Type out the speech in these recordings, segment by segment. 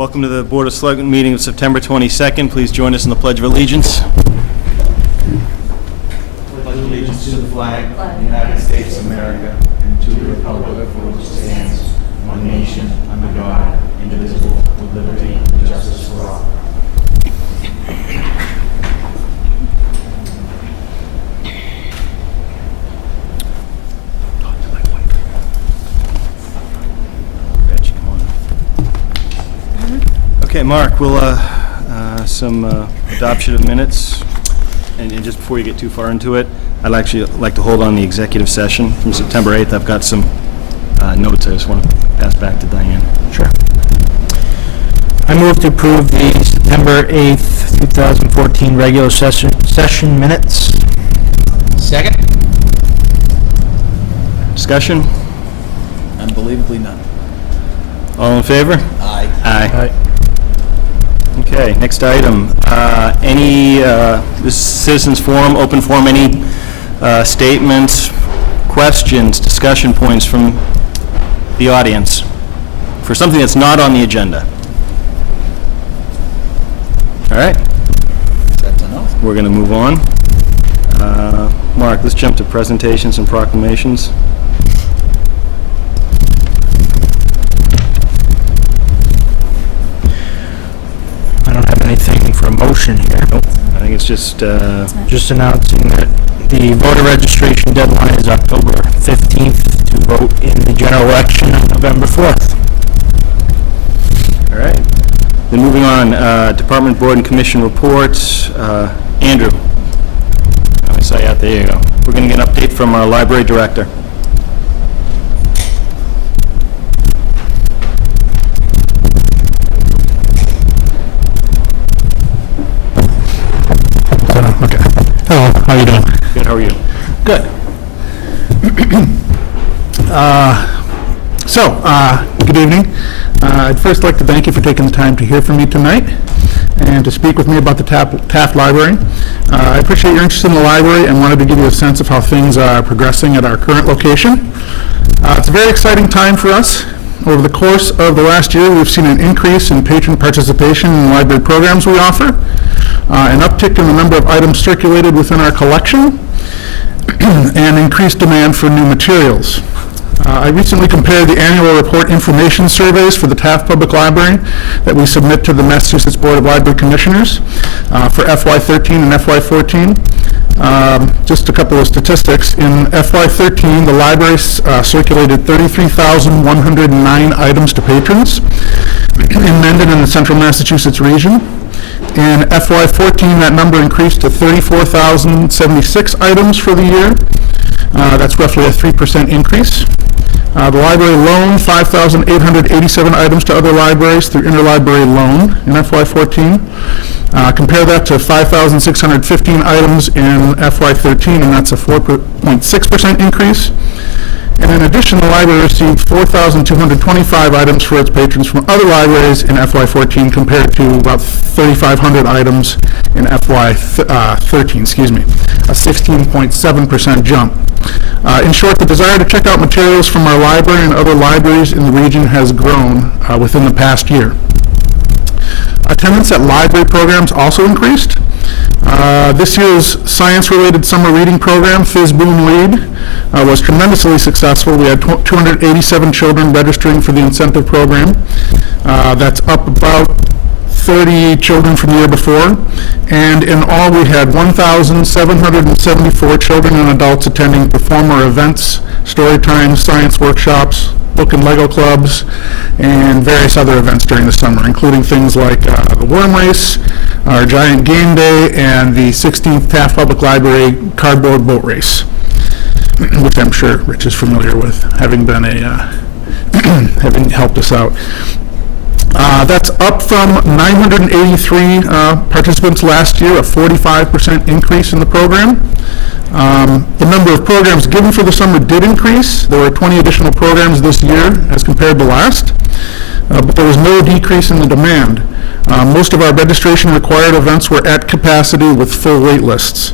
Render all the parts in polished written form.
Welcome to the Board of Selectmen meeting of September 22nd. Please join us in the Pledge of Allegiance. Pledge allegiance to the flag of the United States of America and to the republic for which it stands, one nation, under God, indivisible, with liberty and justice for all. Okay, Mark, we'll, some adoption of minutes, and just before you get too far into it, I'd actually like to hold on the executive session from September 8th. I've got some notes I just want to pass back to Diane. Sure. I move to approve the September 8th, 2014 regular session minutes. Second? Discussion? Unbelievably none. All in favor? Aye. Aye. Okay, next item. This citizens forum, open forum, any statements, questions, discussion points from the audience for something that's not on the agenda? All right, That's enough. we're going to move on. Mark, let's jump to presentations and proclamations. I don't have anything for a motion here. Nope, I think it's just, Just announcing that the voter registration deadline is October 15th to vote in the general election on November 4th. all right. Then moving on, Department, Board, and Commission reports. Andrew, I saw you out there, you go. We're going to get an update from our library director. Okay. Hello, how you doing? Good, how are you? Good. Good evening. I'd first like to thank you for taking the time to hear from me tonight and to speak with me about the Taft Library. I appreciate your interest in the library and wanted to give you a sense of how things are progressing at our current location. It's a very exciting time for us. Over the course of the last year, we've seen an increase in patron participation in the library programs we offer, an uptick in the number of items circulated within our collection, and increased demand for new materials. I recently compared the annual report information surveys for the Taft Public Library that we submit to the Massachusetts Board of Library Commissioners for FY13 and FY14. Just a couple of statistics. In FY13, the library circulated 33,109 items to patrons in Mendon and the Central Massachusetts region. In FY14, that number increased to 34,076 items for the year. That's roughly a 3% increase. The library loaned 5,887 items to other libraries through interlibrary loan in FY14. Compare that to 5,615 items in FY13, and that's a 4.6% increase. And in addition, the library received 4,225 items for its patrons from other libraries in FY14 compared to about 3,500 items in FY13, a 16.7% jump. In short, the desire to check out materials from our library and other libraries in the region has grown within the past year. Attendance at library programs also increased. This year's science-related summer reading program, Fizz Boom Read, was tremendously successful. We had 287 children registering for the incentive program. That's up about 30 children from the year before. And in all, we had 1,774 children and adults attending performer events, story times, science workshops, book and Lego clubs, and various other events during the summer, including things like the worm race, our giant game day, and the 16th Taft Public Library cardboard boat race, which I'm sure Rich is familiar with, having been having helped us out. That's up from 983 participants last year, a 45% increase in the program. The number of programs given for the summer did increase. There were 20 additional programs this year as compared to last, but there was no decrease in the demand. Most of our registration required events were at capacity with full wait lists.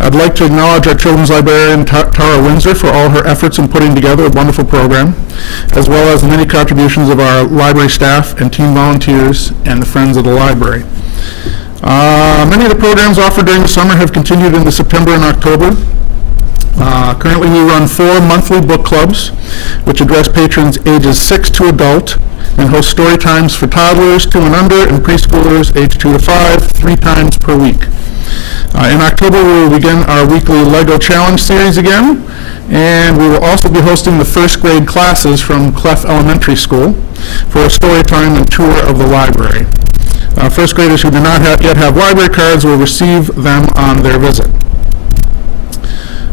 I'd like to acknowledge our children's librarian, Tara Windsor, for all her efforts in putting together a wonderful program, as well as the many contributions of our library staff and team volunteers and the Friends of the Library. Many of the programs offered during the summer have continued into September and October. Currently, we run 4 monthly book clubs, which address patrons ages 6 to adult, and host story times for toddlers 2 and under and preschoolers aged 2 to 5, 3 times per week. In October, we will begin our weekly LEGO Challenge series again, and we will also be hosting the first grade classes from Clef Elementary School for a story time and tour of the library. First graders who do not yet have library cards will receive them on their visit.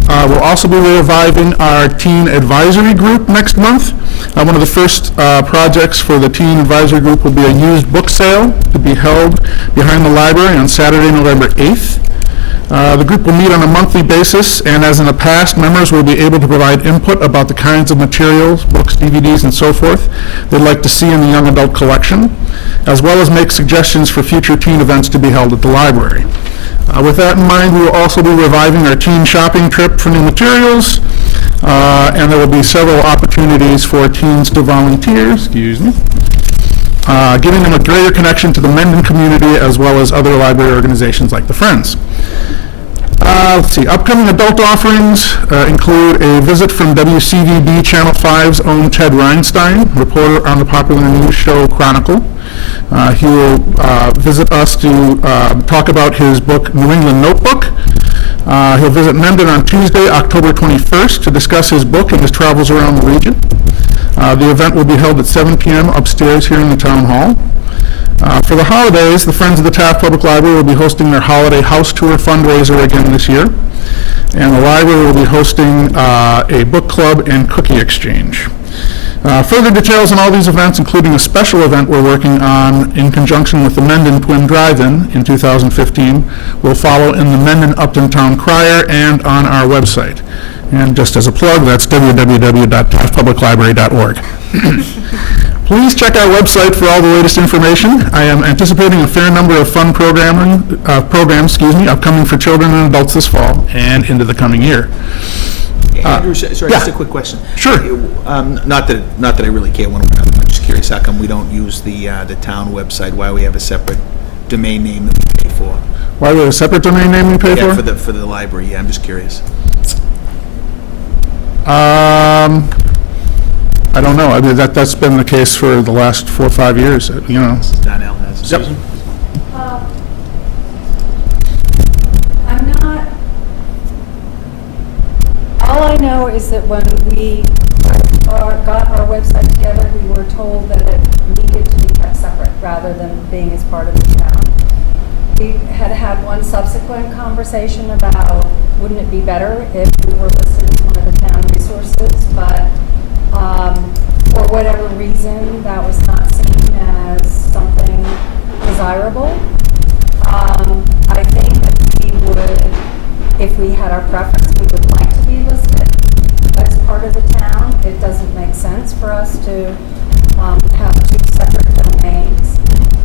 We'll also be reviving our teen advisory group next month. One of the first projects for the teen advisory group will be a used book sale to be held behind the library on Saturday, November 8th. The group will meet on a monthly basis, and as in the past, members will be able to provide input about the kinds of materials, books, DVDs, and so forth they'd like to see in the young adult collection, as well as make suggestions for future teen events to be held at the library. With that in mind, we will also be reviving our teen shopping trip for new materials, and there will be several opportunities for teens to volunteer, giving them a greater connection to the Mendon community as well as other library organizations like the Friends. Let's see, upcoming adult offerings include a visit from WCVB Channel 5's own Ted Reinstein, reporter on the popular news show Chronicle. He will visit us to talk about his book, New England Notebook. He'll visit Mendon on Tuesday, October 21st, to discuss his book and his travels around the region. The event will be held at 7 p.m. upstairs here in the Town Hall. For the holidays, the Friends of the Taft Public Library will be hosting their holiday house tour fundraiser again this year. And the library will be hosting a book club and cookie exchange. Further details on all these events, including a special event we're working on in conjunction with the Mendon Twin Drive-In in 2015, will follow in the Mendon Upton Town Crier and on our website. And just as a plug, that's www.taftpubliclibrary.org. Please check our website for all the latest information. I am anticipating a fair number of fun programs upcoming for children and adults this fall and into the coming year. Andrew, sorry, yeah. just a quick question. Sure. Not that I really care one way or another. I'm just curious how come we don't use the town website? Why we have a separate domain name that we pay for? Why we have a separate domain name we pay Yeah, for? for the library. Yeah, I'm just curious. I don't know. I mean, that's been the case for the last 4 or 5 years, you know. Donnell has. Yep. Susan? I'm not, all I know is that when we got our website together, we were told that it needed to be kept separate rather than being as part of the town. We had one subsequent conversation about, wouldn't it be better if we were listed as one of the town resources, but for whatever reason, that was not seen as something desirable. I think that we would, if we had our preference, we would like to be listed as part of the town. It doesn't make sense for us to have 2 separate domains.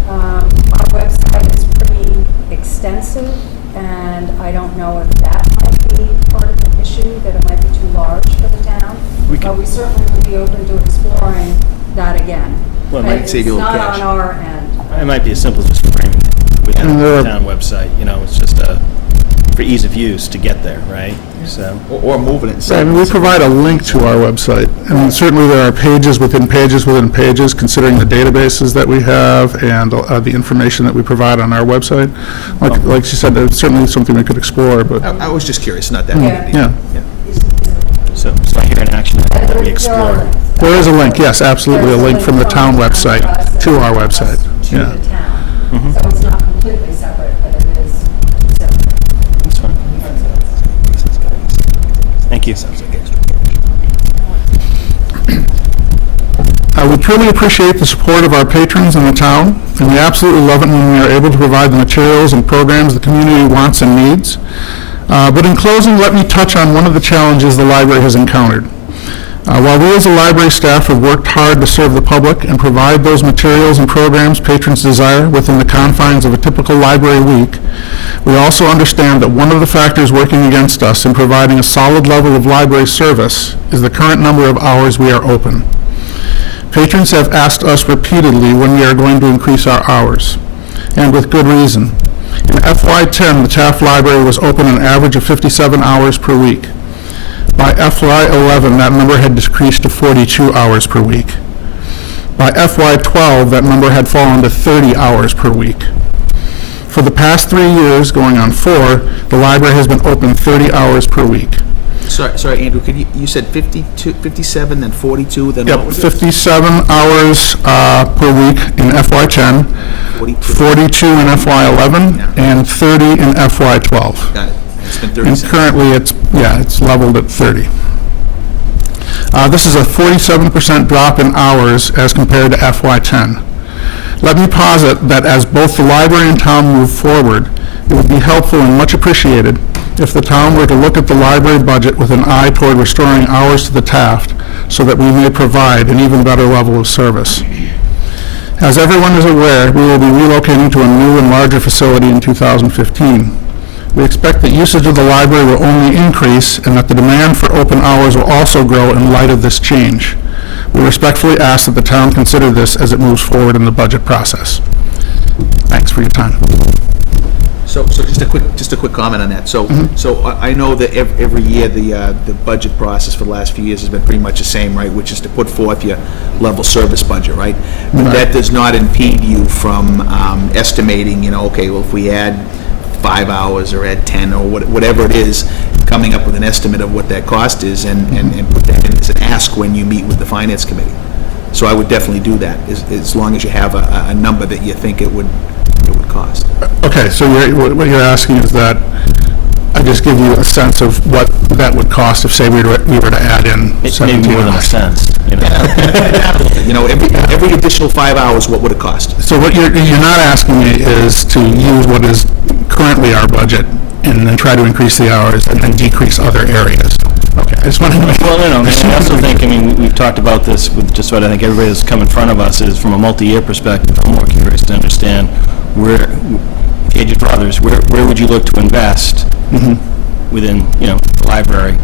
Our website is pretty extensive, and I don't know if that might be part of the issue, that it might be too large for the town. But we certainly would be open to exploring that again. Well, it might save you a little cash. It's not on our end. It might be as simple as just framing it. We have a town website, it's just for ease of use to get there, right? So. Or moving it. Right, and we provide a link to our website. And certainly there are pages within pages within pages, considering the databases that we have and the information that we provide on our website. Like she said, it's certainly something we could explore, but, I was just curious, not that. Yeah. big a deal. yeah. So I hear an action item that we explore. There is a link, yes, absolutely, a link from the town website to our website. To Yeah. the town. So it's not completely separate, but it is separate. That's fine. Thank you. We truly appreciate the support of our patrons in the town, and we absolutely love it when we are able to provide the materials and programs the community wants and needs. But in closing, let me touch on one of the challenges the library has encountered. While we as a library staff have worked hard to serve the public and provide those materials and programs patrons desire within the confines of a typical library week, we also understand that one of the factors working against us in providing a solid level of library service is the current number of hours we are open. Patrons have asked us repeatedly when we are going to increase our hours, and with good reason. In FY10, the Taft Library was open an average of 57 hours per week. By FY11, that number had decreased to 42 hours per week. By FY12, that number had fallen to 30 hours per week. For the past 3 years, going on 4, the library has been open 30 hours per week. Sorry, Andrew, you said 52, 57, then 42, then what Yep, was it? 57 hours per week in FY10, 42 in FY11, Yeah. and 30 in FY12. Got it. It's been And 37. currently, it's leveled at 30. This is a 47% drop in hours as compared to FY10. Let me posit that as both the library and town move forward, it would be helpful and much appreciated if the town were to look at the library budget with an eye toward restoring hours to the Taft so that we may provide an even better level of service. As everyone is aware, we will be relocating to a new and larger facility in 2015. We expect that usage of the library will only increase and that the demand for open hours will also grow in light of this change. We respectfully ask that the town consider this as it moves forward in the budget process. Thanks for your time. So just a quick comment on that. So I know that every year the budget process for the last few years has been pretty much the same, right? Which is to put forth your level service budget, right? But Right. that does not impede you from estimating, okay, well, if we add 5 hours or add 10 or whatever it is, coming up with an estimate of what that cost is and put that in as an ask when you meet with the finance committee. So I would definitely do that, as long as you have a number that you think it would cost. Okay, so what you're asking is that I just give you a sense of what that would cost if, say, we were to add in Maybe 17 more than a hours. sense, you know? Every additional 5 hours, what would it cost? So what you're not asking me is to use what is currently our budget and then try to increase the hours and then decrease other areas. Okay, I just wanted to make... Well, and I also think, we've talked about this with just what I think everybody that's come in front of us is from a multi-year perspective. I'm more curious to understand where, Aged Brothers, where would you look to invest within, the library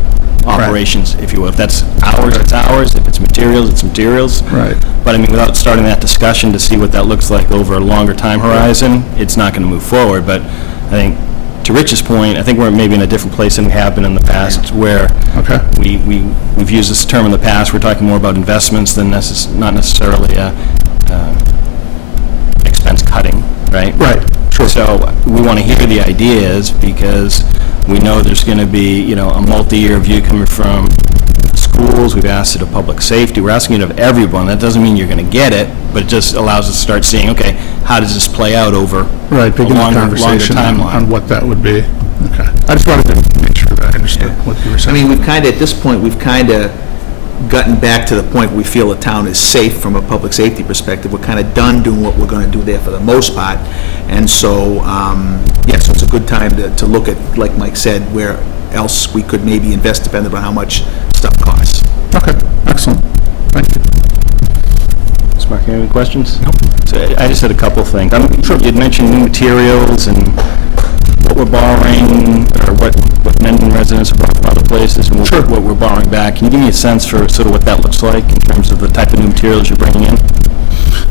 operations, if you will? If that's hours, it's hours. If it's materials, it's materials. Right. But without starting that discussion to see what that looks like over a longer time horizon, it's not going to move forward. But I think, to Rich's point, I think we're maybe in a different place than we have been in the past, where Okay. we've used this term in the past. We're talking more about investments than not necessarily expense cutting, right? Right, sure. So we want to hear the ideas because we know there's going to be, a multi-year view coming from schools. We've asked it of public safety. We're asking it of everyone. That doesn't mean you're going to get it, but it just allows us to start seeing, okay, how does this play out over Right, a begin the longer conversation on timeline? what that would be. Okay. I just wanted to make sure that I understood what you were saying. At this point, we've kind of gotten back to the point we feel the town is safe from a public safety perspective. We're kind of done doing what we're going to do there for the most part. And so, so it's a good time to look at, like Mike said, where else we could maybe invest depending on how much stuff costs. Okay, excellent. Thank you. Mr. Mark, any questions? Nope. So I just had a couple of things. You'd mentioned new materials and what we're borrowing, or what Mendon residents have brought from other places, and what we're borrowing back. Can you give me a sense for sort of what that looks like in terms of the type of new materials you're bringing in?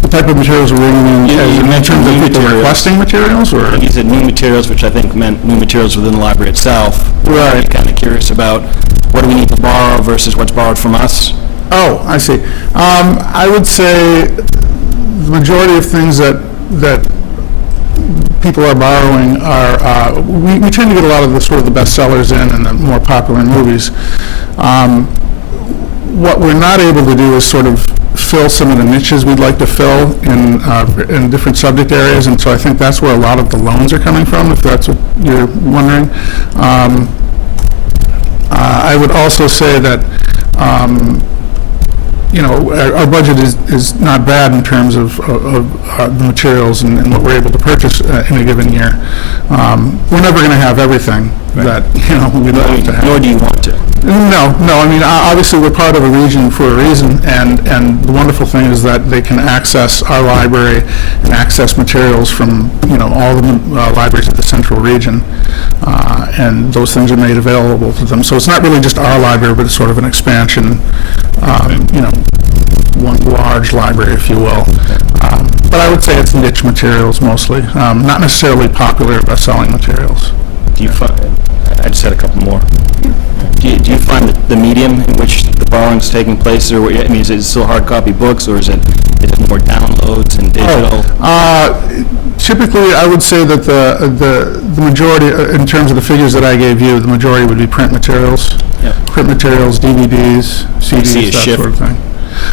The type of materials we're bringing in, You in mentioned terms of new people materials. requesting materials, or? You said new materials, which I think meant new materials within the library itself. Right. I'm kind of curious about what do we need to borrow versus what's borrowed from us? Oh, I see. I would say the majority of things that people are borrowing are, we tend to get a lot of the sort of the bestsellers in and the more popular movies. What we're not able to do is sort of fill some of the niches we'd like to fill in different subject areas, and so I think that's where a lot of the loans are coming from, if that's what you're wondering. I would also say that our budget is not bad in terms of the materials and what we're able to purchase in a given year. We're never going to have everything that we'd like to have. Nor do you want to. No, I mean, obviously, we're part of a region for a reason, and the wonderful thing is that they can access our library and access materials from, all the libraries of the central region, and those things are made available to them. So it's not really just our library, but it's sort of an expansion, one large library, if you will. But I would say it's niche materials mostly, not necessarily popular best-selling materials. Do you find, I just had a couple more. Do you find that the medium in which the borrowing's taking place, or is it still hard copy books, or is it more downloads and digital? Typically, I would say that the majority, in terms of the figures that I gave you, the majority would be print materials. Yep. Print materials, DVDs, CDs, that sort of thing.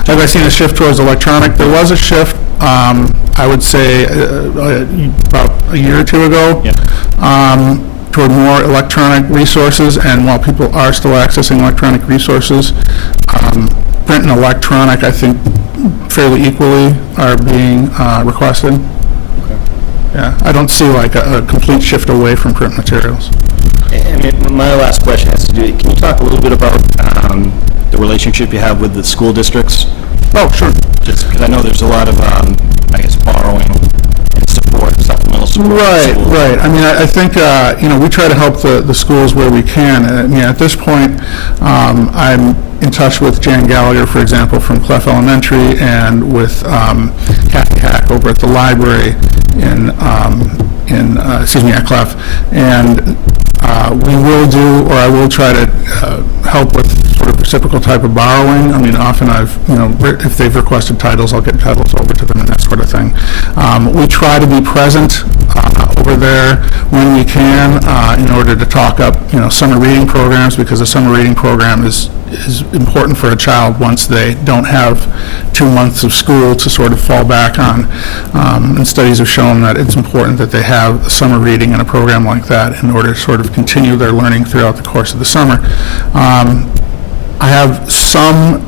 Have I seen a shift towards electronic? There was a shift, I would say, about a year or two ago. Yep. Toward more electronic resources, and while people are still accessing electronic resources, print and electronic, I think, fairly equally are being requested. Okay. Yeah, I don't see like a complete shift away from print materials. And my last question has to do, can you talk a little bit about the relationship you have with the school districts? Oh, sure. Just because I know there's a lot of, borrowing and support, supplemental support. Right. I mean, I think, we try to help the schools where we can. I mean, at this point, I'm in touch with Jan Gallagher, for example, from Clef Elementary, and with Kathy Hack over at the library at Clef. And we will do, or I will try to help with sort of reciprocal type of borrowing. I mean, often if they've requested titles, I'll get titles over to them and that sort of thing. We try to be present over there when we can in order to talk up, summer reading programs, because the summer reading program is important for a child once they don't have 2 months of school to sort of fall back on. And studies have shown that it's important that they have summer reading in a program like that in order to sort of continue their learning throughout the course of the summer. I have some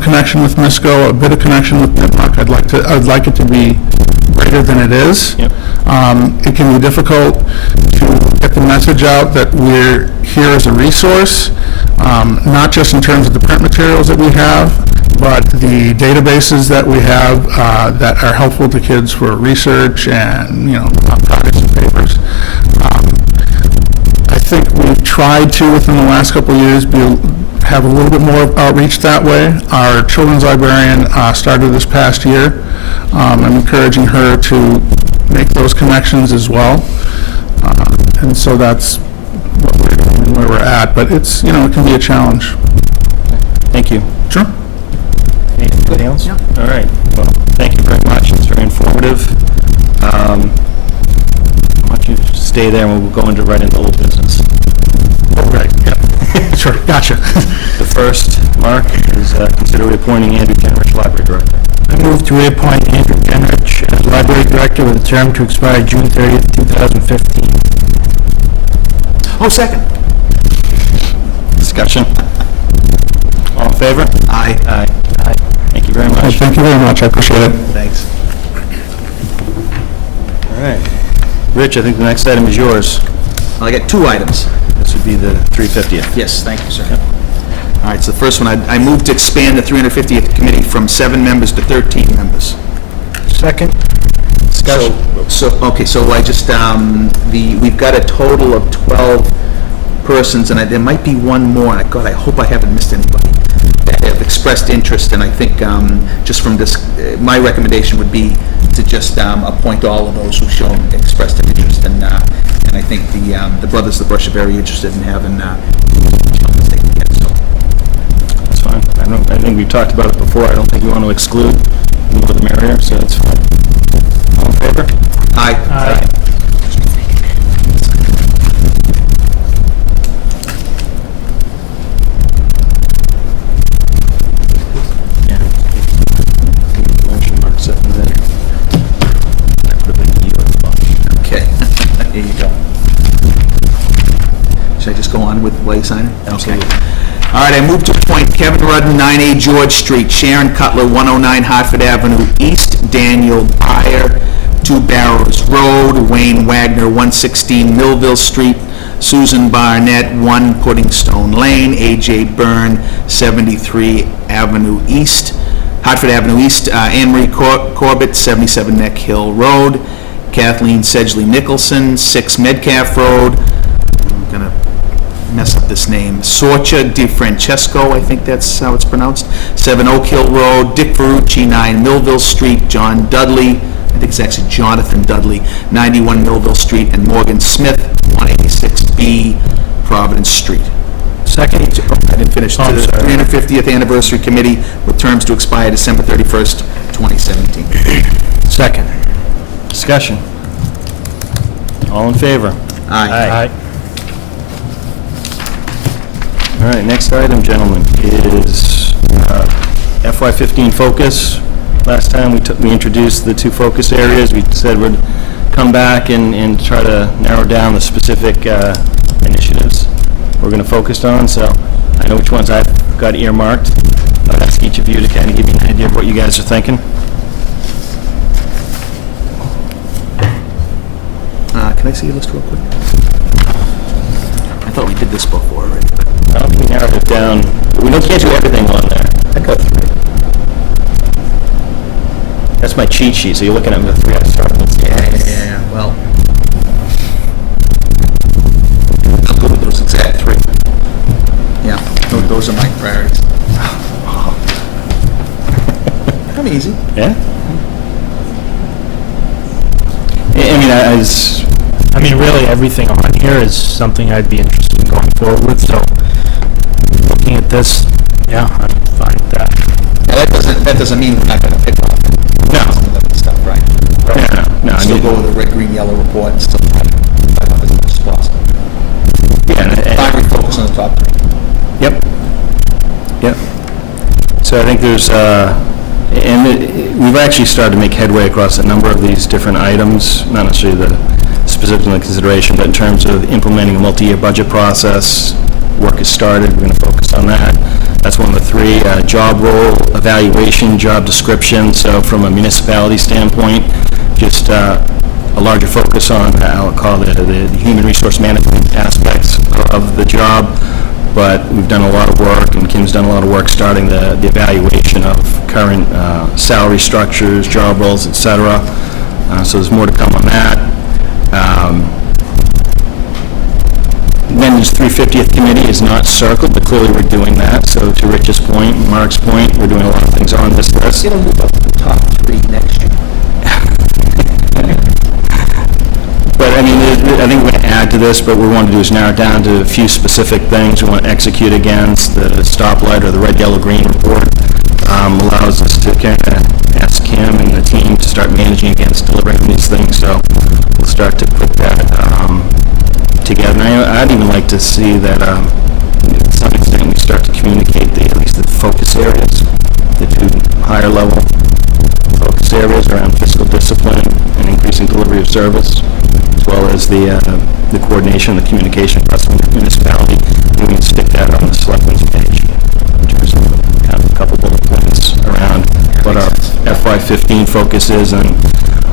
connection with MISCO, a bit of connection with NIPMUC. I'd like it to be greater than it is. Yep. It can be difficult to get the message out that we're here as a resource, not just in terms of the print materials that we have, but the databases that we have that are helpful to kids for research and, projects and papers. I think we've tried to, within the last couple of years, have a little bit more outreach that way. Our children's librarian started this past year. I'm encouraging her to make those connections as well. And so that's what we're doing and where we're at. But it's, it can be a challenge. Thank you. Sure. Anything else? Yeah. All right. Well, thank you very much. It's very informative. Why don't you stay there and we'll go right into old business. Oh, right. Yep. Sure. Gotcha. The first, Mark, is consider reappointing Andrew Kenrich, Library Director. I move to reappoint Andrew Kenrich as Library Director with a term to expire June 30th, 2015. Oh, second. Discussion? All in favor? Aye. Aye. Aye. Thank you very much. Thank you very much. I appreciate it. Thanks. All right. Rich, I think the next item is yours. I got 2 items. This would be the 350th. Yes, thank you, sir. All right, so the first one, I move to expand the 350th committee from 7 members to 13 members. Second. Discussion? So I just, we've got a total of 12 persons, and there might be one more, and God, I hope I haven't missed anybody, that have expressed interest, and I think just from this, my recommendation would be to just appoint all of those who've shown expressed an interest, and I think the brothers LaBrush are very interested in having taken again, so. That's fine. I think we've talked about it before. I don't think you want to exclude. The more the merrier, so that's fine. All in favor? Aye. Aye. Yeah. Motion mark second there. I put a big E on the bottom. Okay, here you go. Should I just go on with while you sign it? Absolutely. All right, I move to appoint Kevin Rudden, 9A George Street, Sharon Cutler, 109 Hartford Avenue East, Daniel Byer, 2 Barrows Road, Wayne Wagner, 116 Millville Street, Susan Barnett, 1 Pudding Stone Lane, A.J. Byrne, 73 Avenue East, Hartford Avenue East, Anne Marie Corbett, 77 Neck Hill Road, Kathleen Sedgley Nicholson, 6 Medcalf Road, I'm going to mess up this name, Sorcha Di Francesco, I think that's how it's pronounced, 7 Oak Hill Road, Dick Verrucci, 9 Millville Street, John Dudley, I think it's actually Jonathan Dudley, 91 Millville Street, and Morgan Smith, 186B Providence Street. Second. I didn't finish. To I'm the sorry. 350th Anniversary Committee with terms to expire December 31st, 2017. Second. Discussion. All in favor? Aye. All right, next item, gentlemen, is FY15 focus. Last time we introduced the 2 focus areas. We said we'd come back and try to narrow down the specific initiatives we're going to focus on. So I know which ones I've got earmarked. I'll ask each of you to kind of give me an idea of what you guys are thinking. Can I see your list real quick? I thought we did this before already. I don't think we narrowed it down. We can't do everything on there. I got 3. That's my cheat sheet, so you're looking at the 3 I started with. Yeah, well. I'll go with those exact 3. Yeah, those are my priorities. I'm easy. Yeah? I mean, Really, everything on here is something I'd be interested in going forward with, so looking at this, yeah, I'm fine with that. Now, that doesn't mean we're not going to pick off some of the stuff, right? No, I Still mean, go with the red, green, yellow report and still try to fight off as much as possible. Finally focus on the top 3. Yep. So I think there's, we've actually started to make headway across a number of these different items, not necessarily the specific in the consideration, but in terms of implementing a multi-year budget process. Work has started, we're going to focus on that. That's one of the 3. Job role, evaluation, job description. So from a municipality standpoint, just a larger focus on, I'll call the human resource management aspects of the job. But we've done a lot of work, and Kim's done a lot of work starting the evaluation of current salary structures, job roles, et cetera. So there's more to come on that. Mendon's 350th committee is not circled, but clearly we're doing that. So to Rich's point, Mark's point, we're doing a lot of things on this list. It'll move up to the top 3 next year. But I mean, I think we're going to add to this, but what we want to do is narrow it down to a few specific things we want to execute against. The stoplight or the red, yellow, green report allows us to kind of ask Kim and the team to start managing against delivering these things. So we'll start to put that together. And I'd even like to see that to some extent we start to communicate at least the focus areas, the 2 higher level focus areas around fiscal discipline and increasing delivery of service, as well as the coordination, the communication across the municipality. And we can stick that on the Selectmen's page in terms of kind of a couple bullet points around what our FY15 focus is. And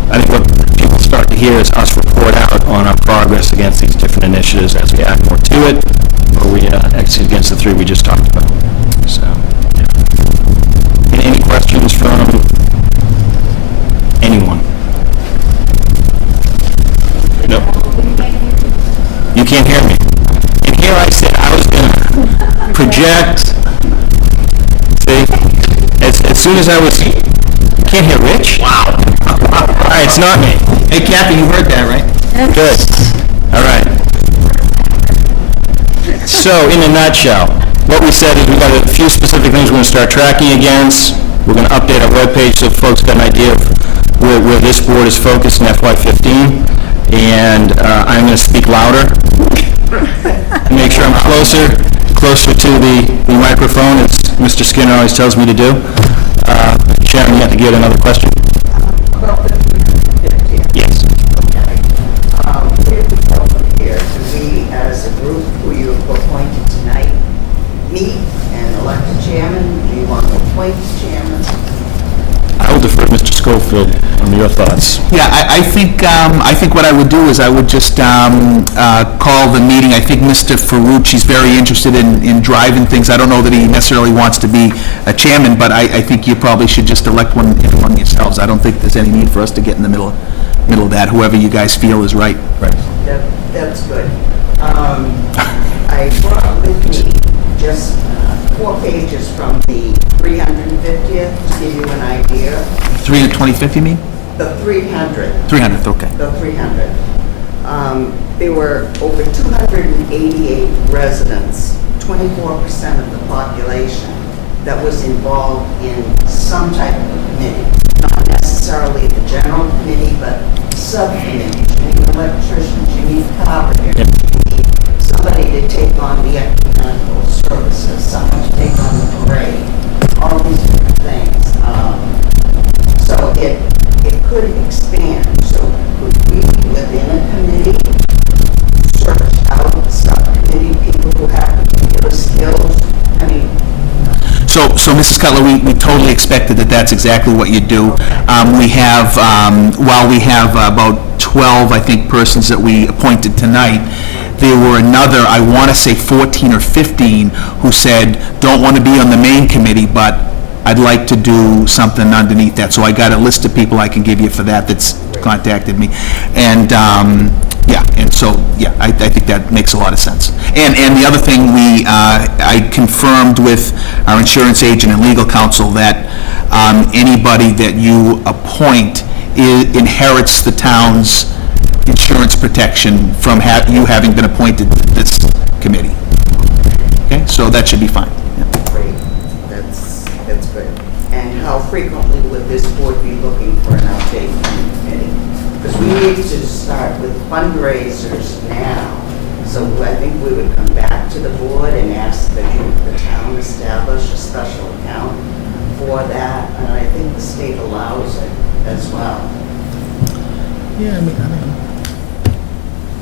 I think what people start to hear is us report out on our progress against these different initiatives as we add more to it, or we execute against the 3 we just talked about. So, yeah. Any questions from anyone? No. You can't hear me. And here I said I was going to project. See? As soon as I was... You can't hear Rich? Wow. All right, it's not me. Hey, Kathy, you heard that, right? Good. All right. So, in a nutshell, what we said is we've got a few specific things we're going to start tracking against. We're going to update our webpage so folks get an idea of where this board is focused in FY15. And I'm going to speak louder. Make sure I'm closer to the microphone, as Mr. Skinner always tells me to do. Sharon, you have to get another question? About the 350. Yes. Where do we go from here? Do we, as a group who you have appointed tonight, meet and elect a chairman? Do you want to appoint a chairman? I will defer to Mr. Schofield your thoughts. Yeah, I think what I would do is I would just call the meeting. I think Mr. Ferrucci's very interested in driving things. I don't know that he necessarily wants to be a chairman, but I think you probably should just elect one among yourselves. I don't think there's any need for us to get in the middle of that, whoever you guys feel is right. Right. That's good. I brought with me just 4 pages from the 350th to give you an idea. 325th, you mean? The 300th. 300th, okay. The 300th. There were over 288 residents, 24% of the population, that was involved in some type of a committee. Not necessarily the general committee, but subcommittees. You need electricians, you need carpenters, you need somebody to take on the ecumenical services, someone to take on the parade, all these different things. So it could expand. So could we, within a committee, search out subcommittee people who have particular skills? I mean, So Mrs. Cutler, we totally expected that that's exactly what you'd do. We have, while we have about 12, I think, persons that we appointed tonight, there were another, I want to say 14 or 15, who said, don't want to be on the main committee, but I'd like to do something underneath that. So I got a list of people I can give you for that that's contacted me. And, I think that makes a lot of sense. And the other thing, I confirmed with our insurance agent and legal counsel that anybody that you appoint inherits the town's insurance protection from you having been appointed to this committee. Okay, so that should be fine. Yeah. great, that's good. And how frequently would this board be looking for an update from the committee? Because we need to start with fundraisers now. So I think we would come back to the board and ask that the town establish a special account for that. And I think the state allows it as well. Yeah, I mean,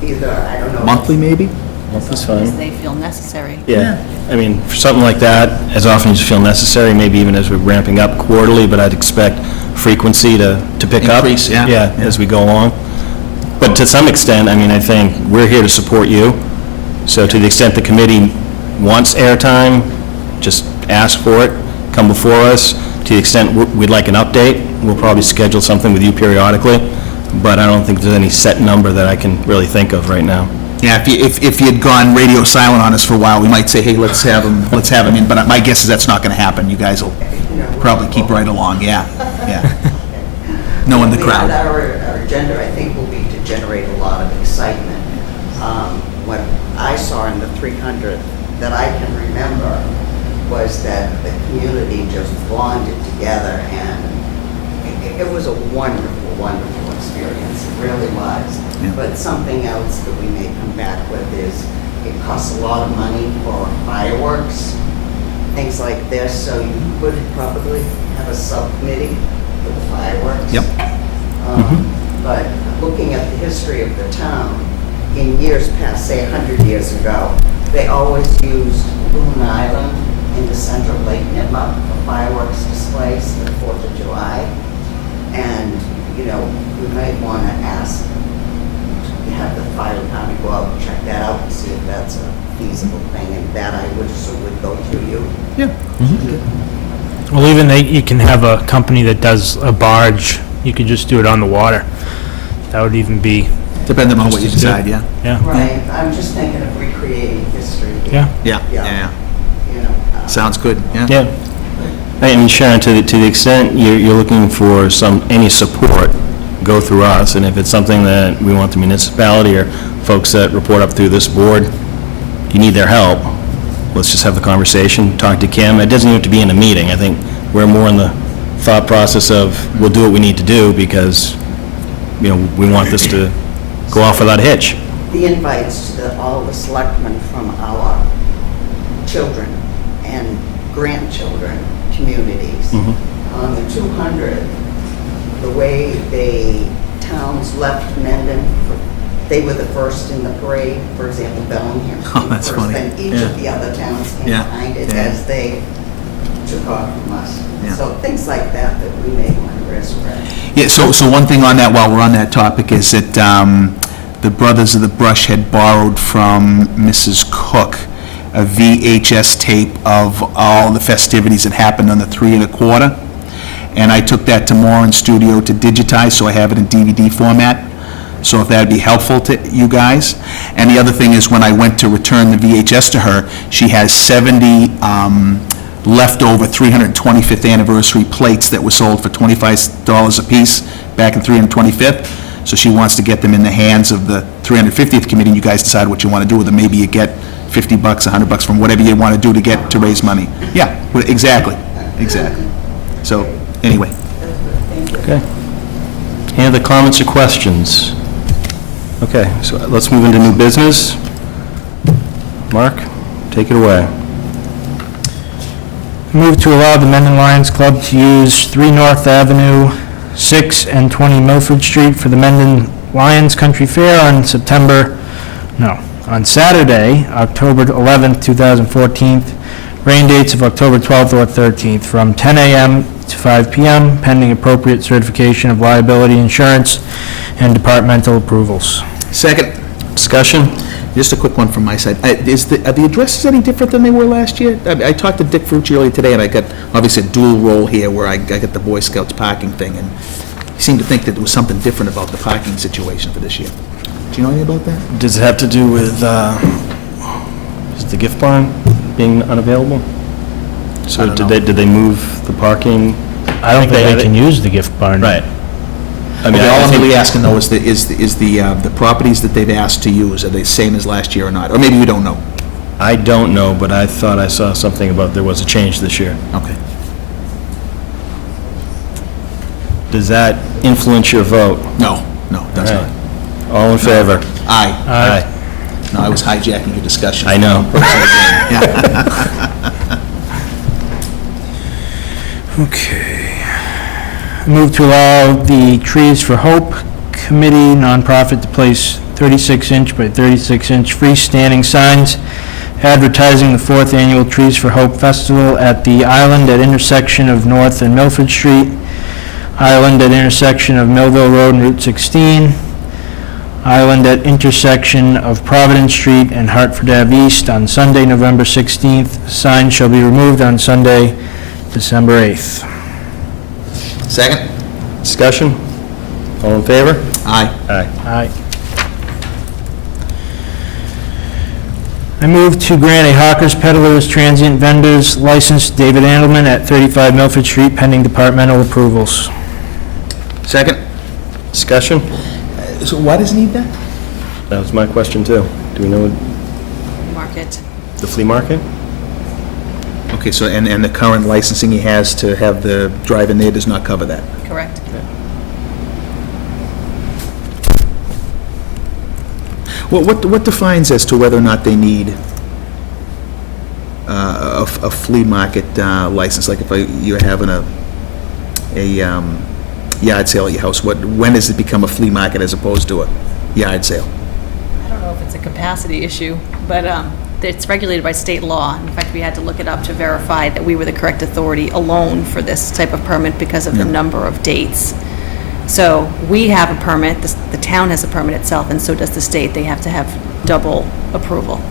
Either, I don't know. monthly maybe? That's As fine. they feel necessary. Yeah, I mean, for something like that, as often as you feel necessary, maybe even as we're ramping up quarterly, but I'd expect frequency to pick up. Increase, yeah. Yeah, as we go along. But to some extent, I mean, I think we're here to support you. So to the extent the committee wants airtime, just ask for it, come before us. To the extent we'd like an update, we'll probably schedule something with you periodically, but I don't think there's any set number that I can really think of right now. Yeah, if you'd gone radio silent on us for a while, we might say, hey, let's have him in, but my guess is that's not going to happen. You guys will probably keep right along, yeah. Knowing the crowd. Our agenda, I think, will be to generate a lot of excitement. What I saw in the 300 that I can remember was that the community just bonded together, and it was a wonderful, wonderful experience. It really was. Yeah. But something else that we may come back with is it costs a lot of money for fireworks, things like this, so you would probably have a subcommittee for the fireworks. Yep. But looking at the history of the town, in years past, say 100 years ago, they always used Boone Island in the central Lake Nipmuc for fireworks displays for the 4th of July. And, we might want to ask, have the fire department go out and check that out and see if that's a feasible thing, and that I would assume would go through you. Yeah. Well, even you can have a company that does a barge, you could just do it on the water. That would even be, Depending on what you Just to do decide, yeah. yeah. Right, I'm just thinking of recreating history. Yeah. Yeah. Sounds good, yeah. Yeah. I mean, Sharon, to the extent you're looking for any support, go through us, and if it's something that we want the municipality or folks that report up through this board, you need their help, let's just have the conversation, talk to Kim. It doesn't even have to be in a meeting. I think we're more in the thought process of, we'll do what we need to do because, we want this to go off without a hitch. The invites to all the selectmen from our children and grandchildren communities. On the 200th, the way the towns left Mendon, they were the first in the parade. For example, Bellingham Oh, came that's first, funny. then each Yeah. of the other towns came Yeah. behind it Yeah. as they took off from us. Yeah. So things like that we may want to Chris, right? Yeah, so one thing on that, while we're on that topic, is that the Brothers of the Brush had borrowed from Mrs. Cook a VHS tape of all the festivities that happened on the 3 1/4, and I took that to Moran Studio to digitize, so I have it in DVD format, so if that'd be helpful to you guys. And the other thing is, when I went to return the VHS to her, she has 70 leftover 325th anniversary plates that were sold for $25 a piece back in 325th. So she wants to get them in the hands of the 350th committee, and you guys decide what you want to do with them. Maybe you get $50, $100 from whatever you want to do to raise money. Yeah, well, exactly. So, anyway. Okay. Any other comments or questions? Okay, so let's move into new business. Mark, take it away. Move to allow the Mendon Lions Club to use 3 North Avenue, 6 and 20 Milford Street for the Mendon Lions Country Fair on Saturday, October 11th, 2014. Rain dates of October 12th or 13th, from 10 a.m. to 5 p.m., pending appropriate certification of liability insurance and departmental approvals. Second. Discussion? Just a quick one from my side. Are the addresses any different than they were last year? I talked to Dick Frucci earlier today, and I got, obviously, a dual role here where I got the Boy Scouts parking thing, and he seemed to think that there was something different about the parking situation for this year. Do you know anything about that? Does it have to do with, is the gift barn being unavailable? So I don't did they move the parking? I don't think they can use the gift barn. Right. I I mean, mean, all I I'm think, really asking, though, is the properties that they've asked to use, are they the same as last year or not? Or maybe we don't know. I don't know, but I thought I saw something about there was a change this year. Okay. Does that influence your vote? No, it does All not. right. All in favor? Aye. Aye. No, I was hijacking your discussion. I know. Okay. Move to allow the Trees for Hope Committee nonprofit to place 36-inch by 36-inch freestanding signs advertising the 4th Annual Trees for Hope Festival at the Island at intersection of North and Milford Street, Island at intersection of Millville Road and Route 16, Island at intersection of Providence Street and Hartford Ave East on Sunday, November 16th. Signs shall be removed on Sunday, December 8th. Second? Discussion? All in favor? Aye. Aye. Aye. I move to grant a Hawkers Peddlers Transient Vendors license to David Andelman at 35 Milford Street pending departmental approvals. Second? Discussion? So why does he need that? That was my question, too. Do we know Market. the flea market? Okay, so, and the current licensing he has to have the drive-in there does not cover that? Correct. What defines as to whether or not they need a flea market license? Like if you're having a yard sale at your house, when does it become a flea market as opposed to a yard sale? I don't know if it's a capacity issue, but it's regulated by state law. In fact, we had to look it up to verify that we were the correct authority alone for this type of permit because of the number of dates. So we have a permit, the town has a permit itself, and so does the state. They have to have double approval.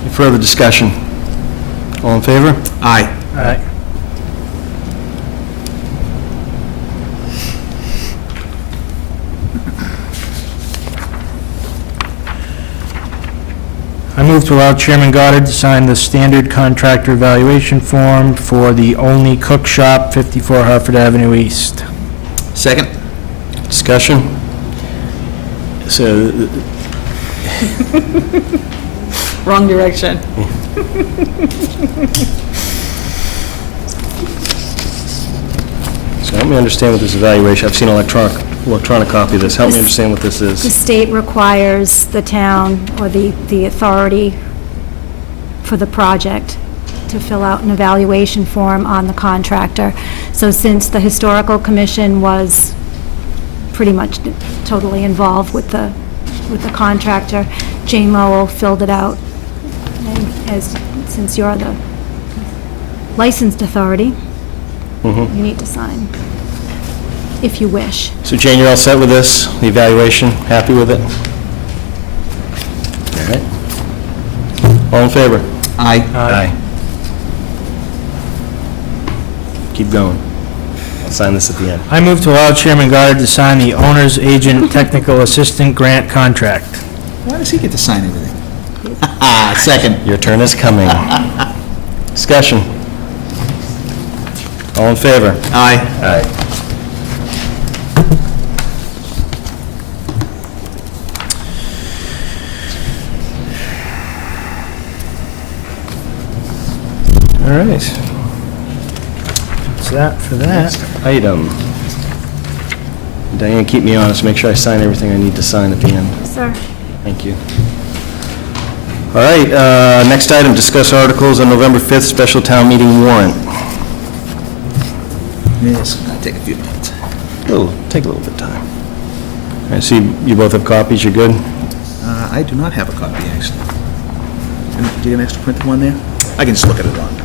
Any further discussion? All in favor? Aye. Aye. I move to allow Chairman Goddard to sign the standard contractor evaluation form for the Only Cook Shop, 54 Hartford Avenue East. Second? Discussion? So, Wrong direction. so help me understand what this evaluation, I've seen electronic copy of this. Help me understand what this The is. state requires the town or the authority for the project to fill out an evaluation form on the contractor. So since the Historical Commission was pretty much totally involved with the contractor, Jane Lowell filled it out. And since you're the licensed authority, you need to sign, if you wish. So Jane, you're all set with this, the evaluation, happy with it? All right. All in favor? Aye. Aye. Keep going. I'll sign this at the end. I move to allow Chairman Goddard to sign the owner's agent technical assistant grant contract. Why does he get to sign everything? Second. Your turn is coming. Discussion. All in favor? Aye. Aye. All right. That's that for that. Item. Diane, keep me honest, make sure I sign everything I need to sign at the end. Sir? Thank you. All right, next item, discuss articles on November 5th special town meeting warrant. Yes, it's gonna take a few minutes. Take a little bit of time. I see you both have copies, you're good? I do not have a copy, actually. Do you have an extra printed one there? I can just look at it online.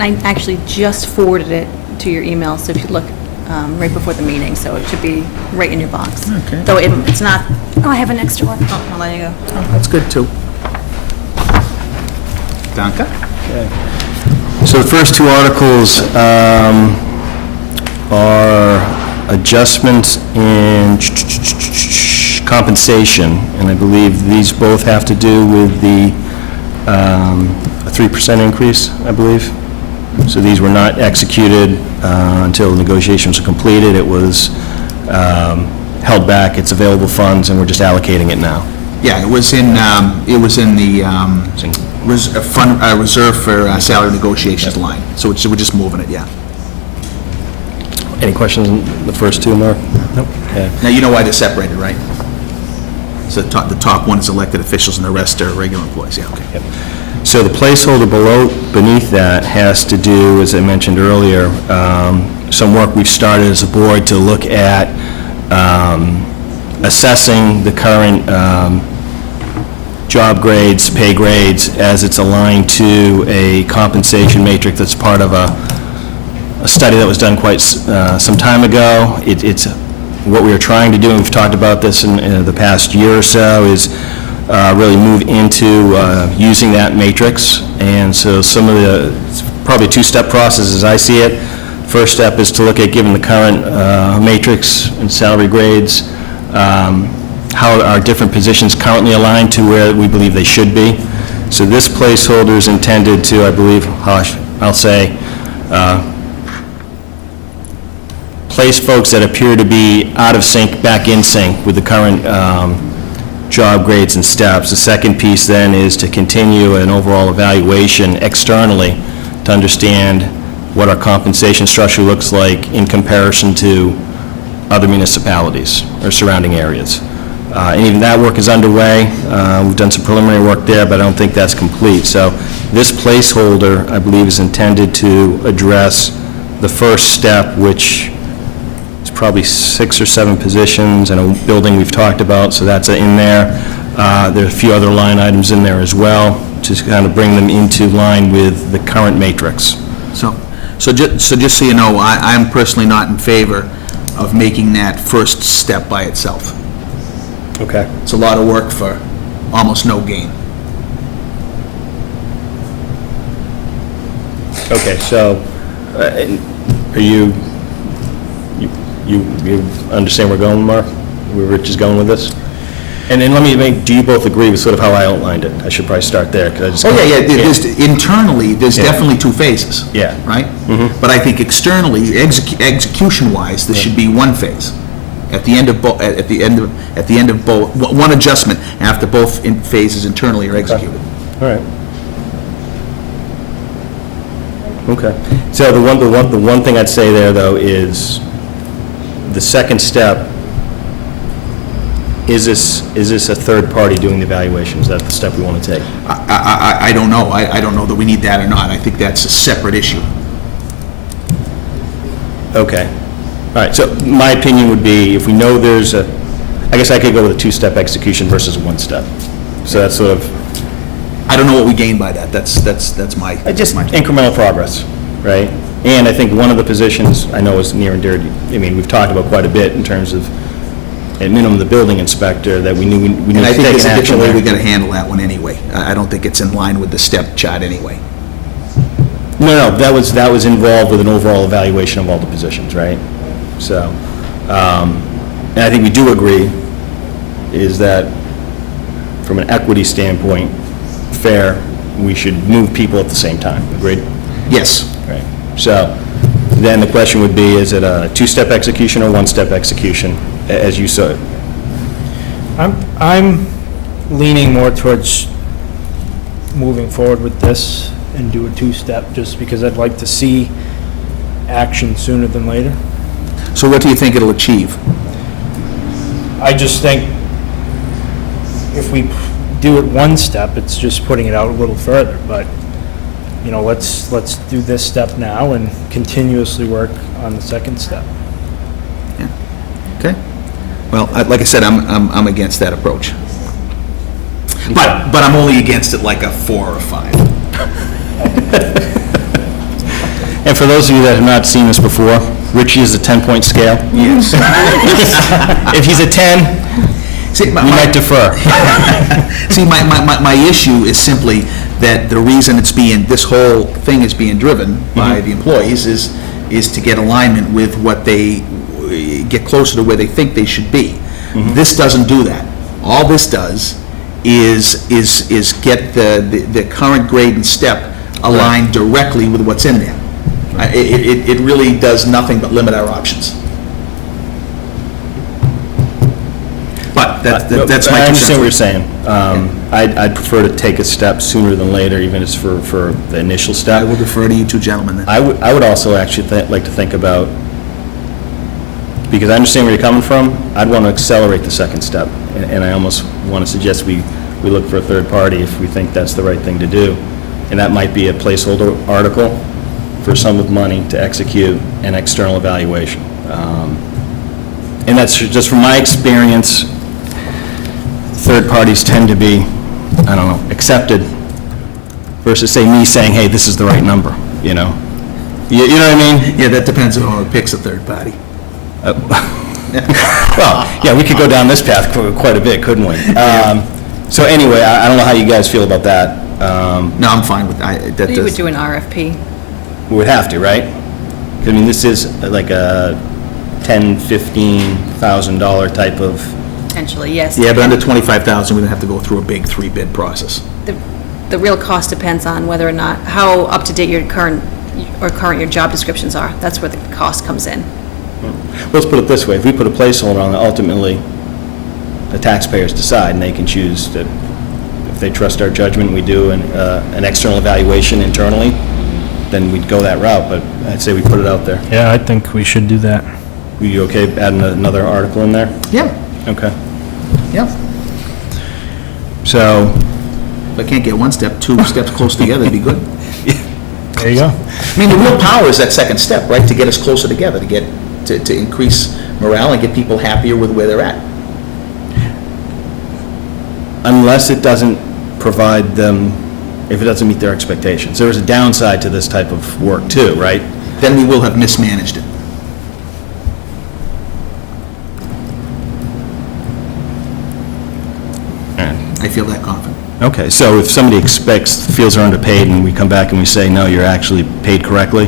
I actually just forwarded it to your email, so if you look right before the meeting, so it should be right in your box. Okay. Though it's not, Oh, I have an extra one. oh, well, there you go. Oh, that's good, too. Danke. So the first two articles are adjustments in compensation, and I believe these both have to do with the a 3% increase, I believe. So these were not executed until negotiations were completed. It was held back, it's available funds, and we're just allocating it now. Yeah, it was in the reserve for salary negotiations line, so we're just moving it, yeah. Any questions on the first two, Mark? Nope. Okay. Now, you know why they're separated, right? So the top one is elected officials and the rest are regular employees, yeah, okay. Yep. So the placeholder beneath that has to do, as I mentioned earlier, some work we've started as a board to look at assessing the current job grades, pay grades, as it's aligned to a compensation matrix that's part of a study that was done quite some time ago. It's what we are trying to do, and we've talked about this in the past year or so, is really move into using that matrix. And so some of the, it's probably a two-step process as I see it. First step is to look at, given the current matrix and salary grades, how are different positions currently aligned to where we believe they should be. So this placeholder is intended to, I believe, I'll say, place folks that appear to be out of sync back in sync with the current job grades and steps. The second piece then is to continue an overall evaluation externally to understand what our compensation structure looks like in comparison to other municipalities or surrounding areas. And even that work is underway. We've done some preliminary work there, but I don't think that's complete. So this placeholder, I believe, is intended to address the first step, which is probably 6 or 7 positions and a building we've talked about, so that's in there. There are a few other line items in there as well, to kind of bring them into line with the current matrix. So just so you know, I'm personally not in favor of making that first step by itself. Okay. It's a lot of work for almost no gain. Okay, so, are you understand where we're going, Mark? Where Rich is going with this? And then let me make, do you both agree with sort of how I outlined it? I should probably start there, because I just... Oh, yeah, internally, there's definitely 2 phases. Yeah. Right? But I think externally, execution-wise, there should be 1 phase. At the end of both, one adjustment after both phases internally are executed. All right. Okay. So the one thing I'd say there, though, is the second step, is this a third party doing the evaluation? Is that the step we want to take? I don't know. I don't know that we need that or not. I think that's a separate issue. Okay. All right, so my opinion would be, if we know there's a, I guess I could go with a 2-step execution versus a 1-step. So that's sort of... I don't know what we gain by that. That's my... Just incremental progress, right? And I think one of the positions, I know is near and dear, I mean, we've talked about quite a bit in terms of, at minimum, the building inspector, that we need And to I think take there's an a action different way we there. gotta handle that one anyway. I don't think it's in line with the step chart anyway. No, that was involved with an overall evaluation of all the positions, right? So, and I think we do agree, is that from an equity standpoint, fair, we should move people at the same time. Agreed? Yes. Right. So, then the question would be, is it a two-step execution or one-step execution, as you saw it? I'm leaning more towards moving forward with this and do a two-step, just because I'd like to see action sooner than later. So what do you think it'll achieve? I just think if we do it one step, it's just putting it out a little further, but, you know, let's do this step now and continuously work on the second step. Yeah. Okay. Well, like I said, I'm against that approach. But I'm only against it like a 4 or a 5. And for those of you that have not seen this before, Richie is a 10-point scale. Yes. If he's a 10, See, you might defer. See, my issue is simply that the reason this whole thing is being driven by the employees is to get alignment with what they, get closer to where they think they should be. This doesn't do that. All this does is get the current grade and step aligned directly with what's in there. It really does nothing but limit our options. But that's my I understand what you're concern. saying. I'd prefer to take a step sooner than later, even if it's for the initial I step. will defer to you two gentlemen then. I would also actually like to think about, because I understand where you're coming from, I'd want to accelerate the second step. And I almost want to suggest we look for a third party if we think that's the right thing to do. And that might be a placeholder article for a sum of money to execute an external evaluation. And that's just from my experience, third parties tend to be, I don't know, accepted versus, say, me saying, hey, this is the right number, you know? You know what I mean? Yeah, that depends on who picks a third party. Well, yeah, we could go down this path quite a bit, couldn't we? So anyway, I don't know how you guys feel about that. No, I'm fine with that. You would do an RFP. We would have to, right? 'Cause, I mean, this is like a $10,000, $15,000 type of, Potentially, yes. Yeah, but under 25,000, we don't have to go through a big 3-bid process. The real cost depends on whether or not, how up-to-date your current your job descriptions are. That's where the cost comes in. let's put it this way, if we put a placeholder on it, ultimately, the taxpayers decide, and they can choose to, if they trust our judgment, we do an external evaluation internally, then we'd go that route, but I'd say we put it out there. Yeah, I think we should do that. Are you okay adding another article in there? Yeah, Okay. yeah. So, If I can't get one step, 2 steps close together, it'd be good. There you go. I mean, the real power is that second step, right? To get us closer together, to increase morale and get people happier with where they're at. unless it doesn't provide them, if it doesn't meet their expectations. There is a downside to this type of work too, right? Then we will have mismanaged it. I feel that confident. Okay, so if somebody feels they're underpaid, and we come back and we say, no, you're actually paid correctly,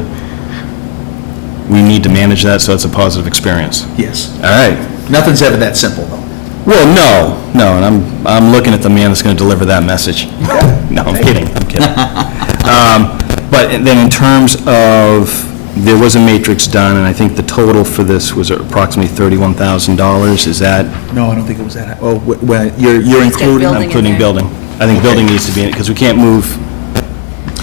we need to manage that so it's a positive experience. Yes. All right. Nothing's ever that simple, though. Well, no, and I'm looking at the man that's going to deliver that message. No, I'm kidding. But then in terms of, there was a matrix done, and I think the total for this was approximately $31,000. Is that? No, I don't think it was that high. Oh, well, you're including... building I'm in including there. building. I think building needs to be in it, because we can't move,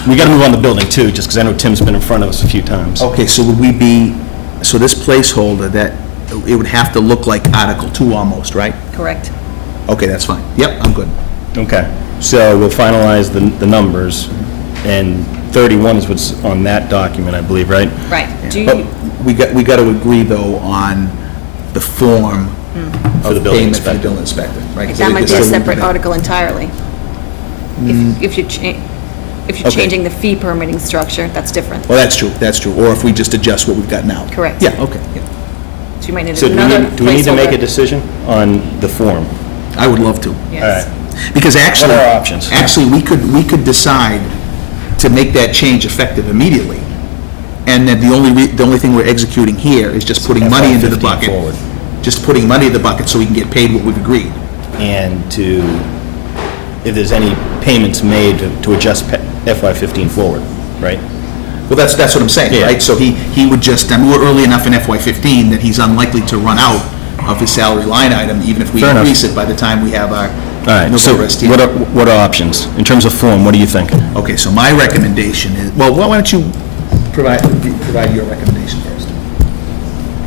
we got to move on the building too, just because I know Tim's been in front of us a few times. Okay, so would we be, so this placeholder, that, it would have to look like Article 2 almost, right? Correct. Okay, that's fine. Yep, I'm good. Okay, so we'll finalize the numbers, and 31 is what's on that document, I believe, right? Right. Do But you, we got to agree, though, on the form For the of building payment for the inspector. building inspector, right? 'Cause that might be a this- separate article entirely. If you, If you're Okay. changing the fee permitting structure, that's different. Well, that's true. Or if we just adjust what we've got now. Correct. Yeah, okay, yeah. So you might need So another do we need to make a placeholder. decision on the form? I would love to. Yes. Because actually. What are our options? Actually, we could decide to make that change effective immediately. And then the only thing we're executing here is just putting money into the FY15 bucket. forward. Just putting money in the bucket so we can get paid what we've agreed. And if there's any payments made to adjust FY15 forward, right? Well, that's what I'm saying, Yeah. right? So he would just, we're early enough in FY15 that he's unlikely to run out of his salary line item, even if we Fair enough. increase it by the time we have our All right, so November STM. what are options? In terms of form, what do you think? Okay, so my recommendation is, well, why don't you provide your recommendation first?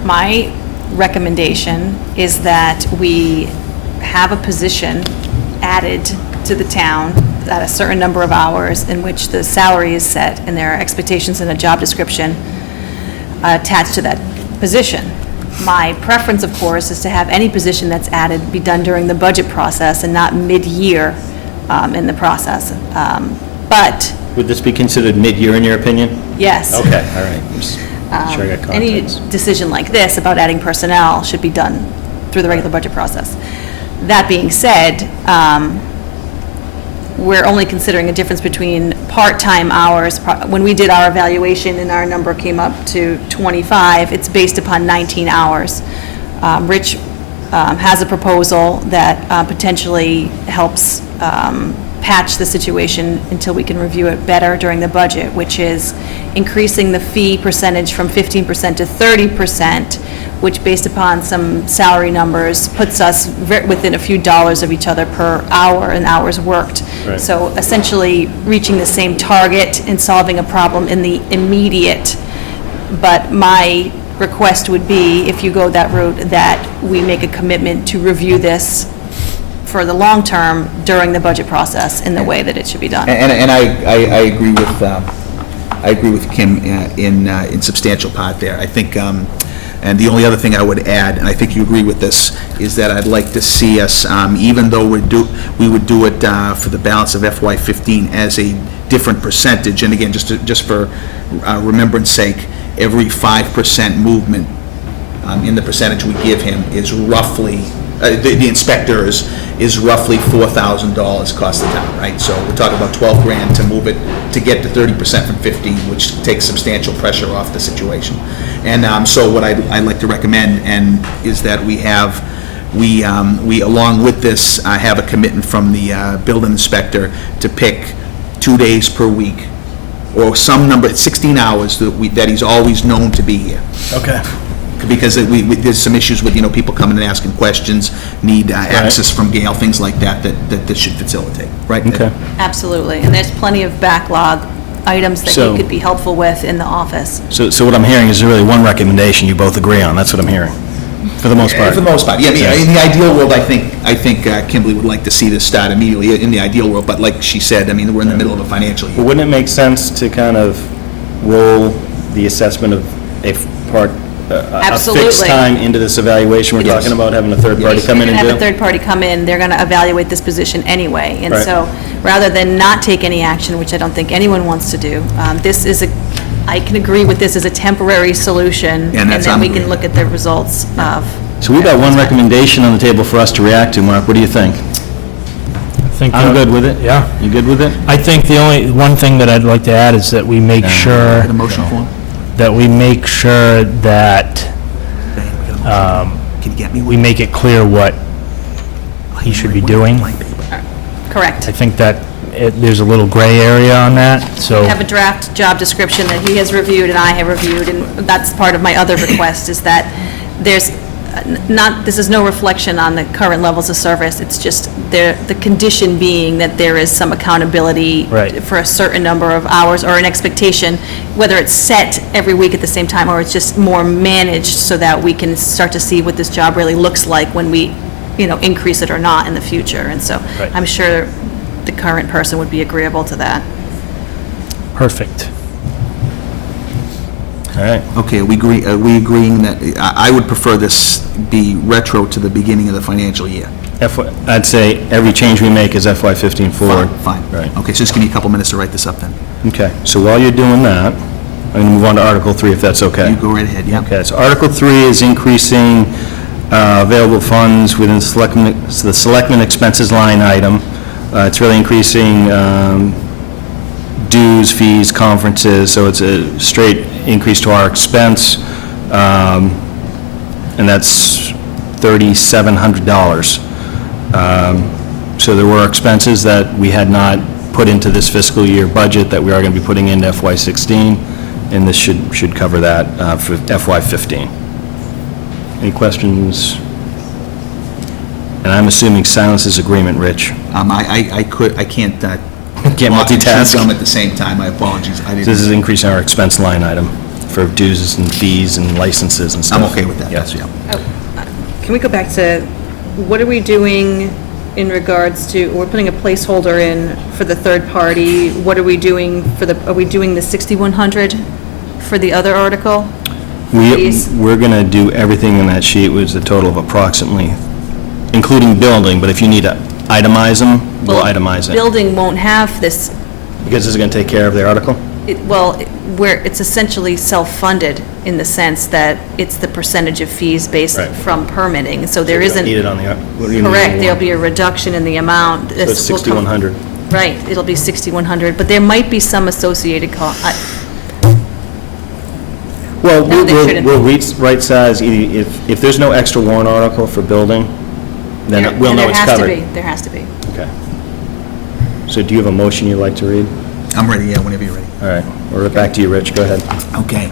My recommendation is that we have a position added to the town at a certain number of hours in which the salary is set and there are expectations in a job description attached to that position. My preference, of course, is to have any position that's added be done during the budget process and not mid-year in the process. But, Would this be considered mid-year in your opinion? yes. Okay, all right. I'm just sure I got Any context. decision like this about adding personnel should be done through the regular budget process. That being said, we're only considering a difference between part-time hours. When we did our evaluation and our number came up to 25, it's based upon 19 hours. Rich has a proposal that potentially helps patch the situation until we can review it better during the budget, which is increasing the fee percentage from 15% to 30%, which, based upon some salary numbers, puts us within a few dollars of each other per hour and hours worked. Right. So essentially reaching the same target and solving a problem in the immediate. But my request would be, if you go that route, that we make a commitment to review this for the long term during the budget process in the way that it should be done. And I agree with Kim in substantial part there. I think, and the only other thing I would add, and I think you agree with this, is that I'd like to see us, even though we would do it for the balance of FY15 as a different percentage, and again, just for remembrance sake, every 5% movement in the percentage we give him is roughly, the inspectors, is roughly $4,000 cost the town, right? So we're talking about 12 grand to move it, to get to 30% from 50, which takes substantial pressure off the situation. And so what I'd like to recommend is that we along with this, have a commitment from the building inspector to pick 2 days per week, or some number, 16 hours that he's always known to be here. Okay. Because there's some issues with, people coming and asking questions, need access from Gail, things like that this should facilitate, right? Okay. Absolutely, and there's plenty of backlog items that So- you could be helpful with in the office. So what I'm hearing is really one recommendation you both agree on, that's what I'm hearing, for the most part. For the most part, yeah. In the ideal world, I think Kimberly would like to see this start immediately, in the ideal world, but like she said, we're in the middle of a financial But year. wouldn't it make sense to kind of roll the assessment of a Absolutely. fixed time into this evaluation? We're Yes. talking about having a third party come in and You're going to do? have a third party come in, they're going to evaluate this position anyway. And Right. so, rather than not take any action, which I don't think anyone wants to do, I can agree with this as a temporary solution, and that's then we I'm can look at the results of. So we've got one recommendation on the table for us to react to, Mark, what do you think? I'm good with it. Yeah. You good with it? I think the only one thing that I'd like to add is that we make sure, Get a motion form? that Can you get me we one? make it clear what he should be doing. Correct. I think that there's a little gray area on that, so. I have a draft job description that he has reviewed and I have reviewed, and that's part of my other request, is that there's this is no reflection on the current levels of service, it's just the condition being that there is some accountability Right. for a certain number of hours, or an expectation, whether it's set every week at the same time, or it's just more managed, so that we can start to see what this job really looks like when we, increase it or not in the future. And so Right. I'm sure the current person would be agreeable to that. Perfect. All right. Okay, are we agreeing that, I would prefer this be retro to the beginning of the financial year. I'd say every change we make is FY15 forward. Fine. Right. Okay, so just give me a couple minutes to write this up then. Okay, so while you're doing that, I'm going to move on to Article 3, if that's okay. You go right ahead, yeah. Okay, so Article 3 is increasing available funds within the Selectmen expenses line item. It's really increasing dues, fees, conferences, so it's a straight increase to our expense, and that's $3,700. So there were expenses that we had not put into this fiscal year budget that we are going to be putting into FY16, and this should cover that for FY15. Any questions? And I'm assuming silence is agreement, Rich. I can't. Can't multitask. Them at the same time, my apologies. This is increasing our expense line item for dues and fees and licenses and stuff. I'm okay with that. Yes. Yeah. Can we go back to, what are we doing in regards to, we're putting a placeholder in for the third party. What are we doing are we doing the 6,100 for the other article? Fees? We're going to do everything in that sheet, which is a total of approximately, including building, but if you need to itemize them, we'll itemize it. Building won't have this, Because this is going to take care of the article? where it's essentially self-funded in the sense that it's the percentage of fees based Right. from permitting, so there We don't isn't. need it on the, what do you mean? Correct, there'll be a reduction in the amount. So it's 6,100. Right, it'll be 6,100, but there might be some associated cost. Well, No, they shouldn't. we'll right size, if there's no extra warrant article for building, then we'll know it's covered. There has to be. Okay. So do you have a motion you'd like to read? I'm ready, yeah, whenever you're ready. All right, we're back to you, Rich, go ahead. Okay.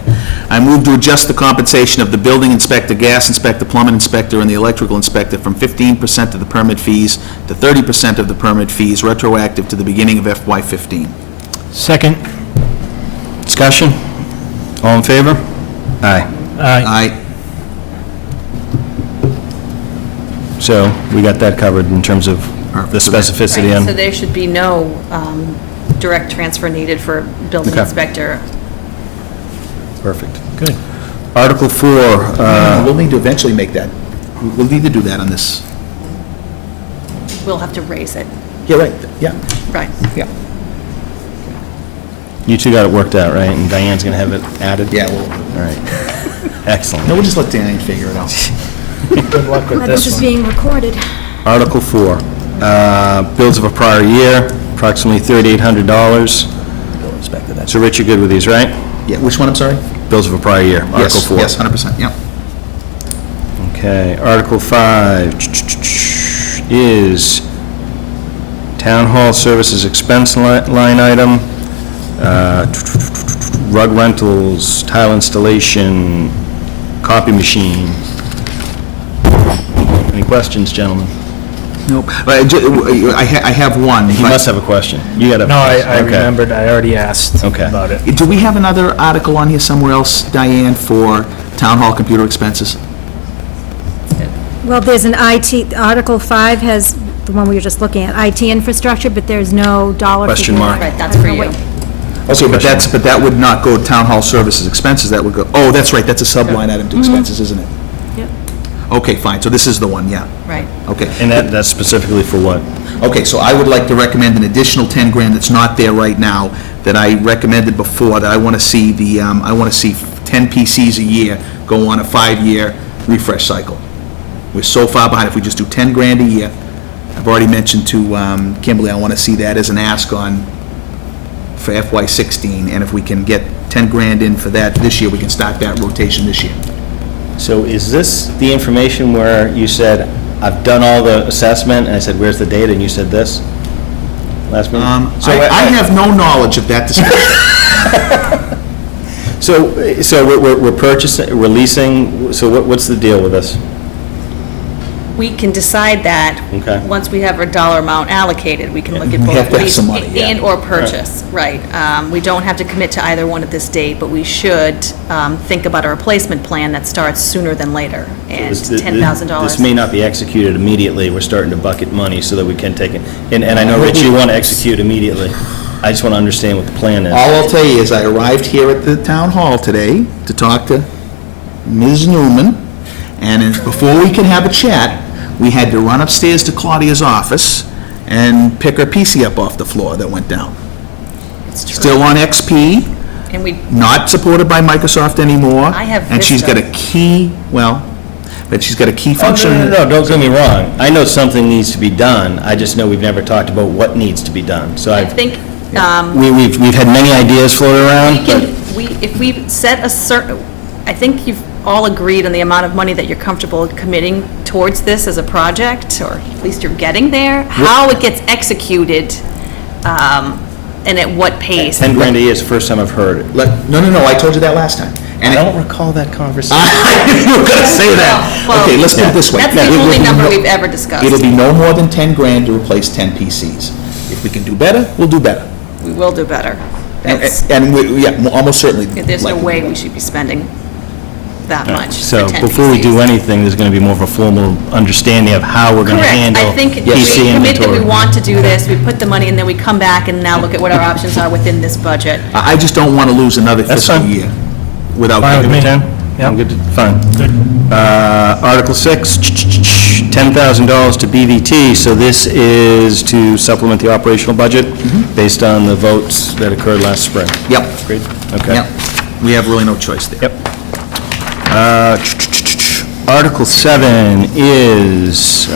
I move to adjust the compensation of the building inspector, gas inspector, plumbing inspector, and the electrical inspector from 15% of the permit fees to 30% of the permit fees, retroactive to the beginning of FY15. Second. Discussion? All in favor? Aye. Aye. Aye. So we got that covered in terms of the specificity Right, so on, there should be no direct transfer needed for building Okay. inspector. perfect. Good. Article 4, We'll need to eventually make that, we'll need to do that on this. We'll have to raise it. Yeah, right, yeah. Right. Yeah. you two got it worked out, right? And Diane's going to have it added? Yeah, well, All right. Excellent. no, we'll just let Diane figure it out. Good luck with This this is one. being recorded. Article 4, bills of a prior year, approximately $3,800. Bill inspector, that's. So Rich, you're good with these, right? Yeah, which one, I'm sorry? Bills of a prior year, Article 4. Yes, 100%, yeah. Okay, Article 5 is Town Hall Services Expense line item, rug rentals, tile installation, copy machine. Any questions, gentlemen? Nope. I have one. He must have a question. You got a... No, I Okay. remembered, I already asked Okay. about it. Do we have another article on here somewhere else, Diane, for town hall computer expenses? Well, there's an IT, Article 5 has, the one we were just looking at, IT infrastructure, but there's no dollar Question figure. mark. Right, that's I don't for know you. what- Okay, but that would not go town hall services expenses, that would go, oh, that's right, that's a sub-line item to expenses, isn't it? Yep. Okay, fine, so this is the one, yeah, Right. okay. And that's specifically for what? Okay, so I would like to recommend an additional 10 grand that's not there right now, that I recommended before, that I want to see I want to see 10 PCs a year go on a 5-year refresh cycle. We're so far behind, if we just do 10 grand a year, I've already mentioned to Kimberly, I want to see that as an ask on, for FY16, and if we can get 10 grand in for that this year, we can start that rotation this year. So is this the information where you said, I've done all the assessment, and I said, where's the data, and you said this? Last meeting? So I have no knowledge of that discussion. So we're purchasing, we're leasing, so what's the deal with this? We can decide that. Okay. Once we have a dollar amount allocated, we can look at We have both to have some money, lease yeah. and/or purchase, right. We don't have to commit to either one at this date, but we should think about a replacement plan that starts sooner than later, and This $10,000. may not be executed immediately, we're starting to bucket money so that we can take it, and I know, Rich, you want to execute immediately. I just want to understand what the plan is. All I'll tell you is I arrived here at the town hall today to talk to Ms. Newman, and before we can have a chat, we had to run upstairs to Claudia's office and pick her PC up off the floor that went down. It's true. Still on XP, And we, not supported by Microsoft anymore. I have And she's got a Vista. key, but she's got a key Oh, function. no, don't get me wrong. I know something needs to be done. I just know we've never talked about what needs to be done. So I I've, think, we've had many ideas float around, we but can, if we set a certain, I think you've all agreed on the amount of money that you're comfortable committing towards this as a project, or at least you're getting there. How it gets executed, and at what pace. 10 grand a year is the first time I've heard it. No, I told you that last time. I don't recall that conversation. You were gonna say that. Well, Okay, let's put it this way. That's It the will only be number no- we've ever discussed. It'll be no more than 10 grand to replace 10 PCs. If we can do better, we'll do better. We will do better. That's- And almost certainly. There's no likely way do we should be spending that much So for 10 before we do PCs. anything, there's going to be more of a formal understanding of how we're going to Correct. handle I think we PC commit that we inventory. want to do this, we put the money, and then we come back and now look at what our options are within this budget. I just don't want to lose another That's fiscal fine. year without. Fine with me. getting- 10? Yeah, I'm good, fine. Article 6, $10,000 to BVT, so this is to supplement the operational budget based on the votes that occurred last spring. Yep, Agreed? Okay. yep. We have really no choice there. Yep. Article 7 is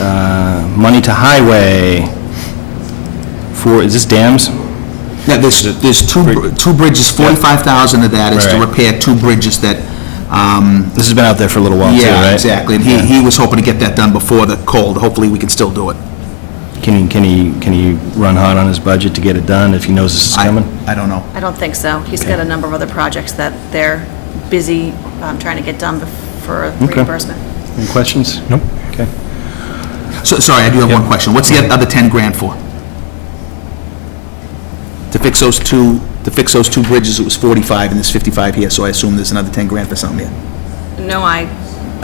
money to highway for, is this dams? Yeah, there's two bridges, 45,000 of that is to Right. repair two bridges that, This has been out there for a little while, too, right? yeah, exactly. And he was hoping to get that done before the cold. Hopefully, we can still do it. Can he run hard on his budget to get it done if he knows this is coming? I don't know. I don't think so. He's got a number of other projects that they're busy trying to get done for reimbursement. Any questions? Nope. Okay. So, sorry, I do have one question. What's the other 10 grand for? To fix those two bridges, it was 45 and there's 55 here, so I assume there's another 10 grand for something here. No, I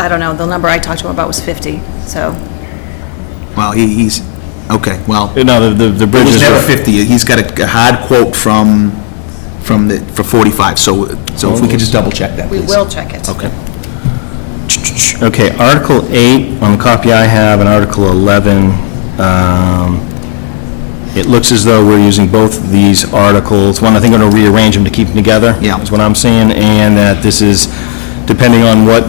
don't know. The number I talked to him about was 50, so. Well, he's, okay, well, No, the it bridges was never are... 50. He's got a hard quote for 45, so if we could just double check that, We please. will check it. Okay. Okay, Article 8, on the copy I have, and Article 11, it looks as though we're using both these articles. One, I think I'm going to rearrange them to keep them together. Yeah. Is what I'm seeing, and that this is, depending on what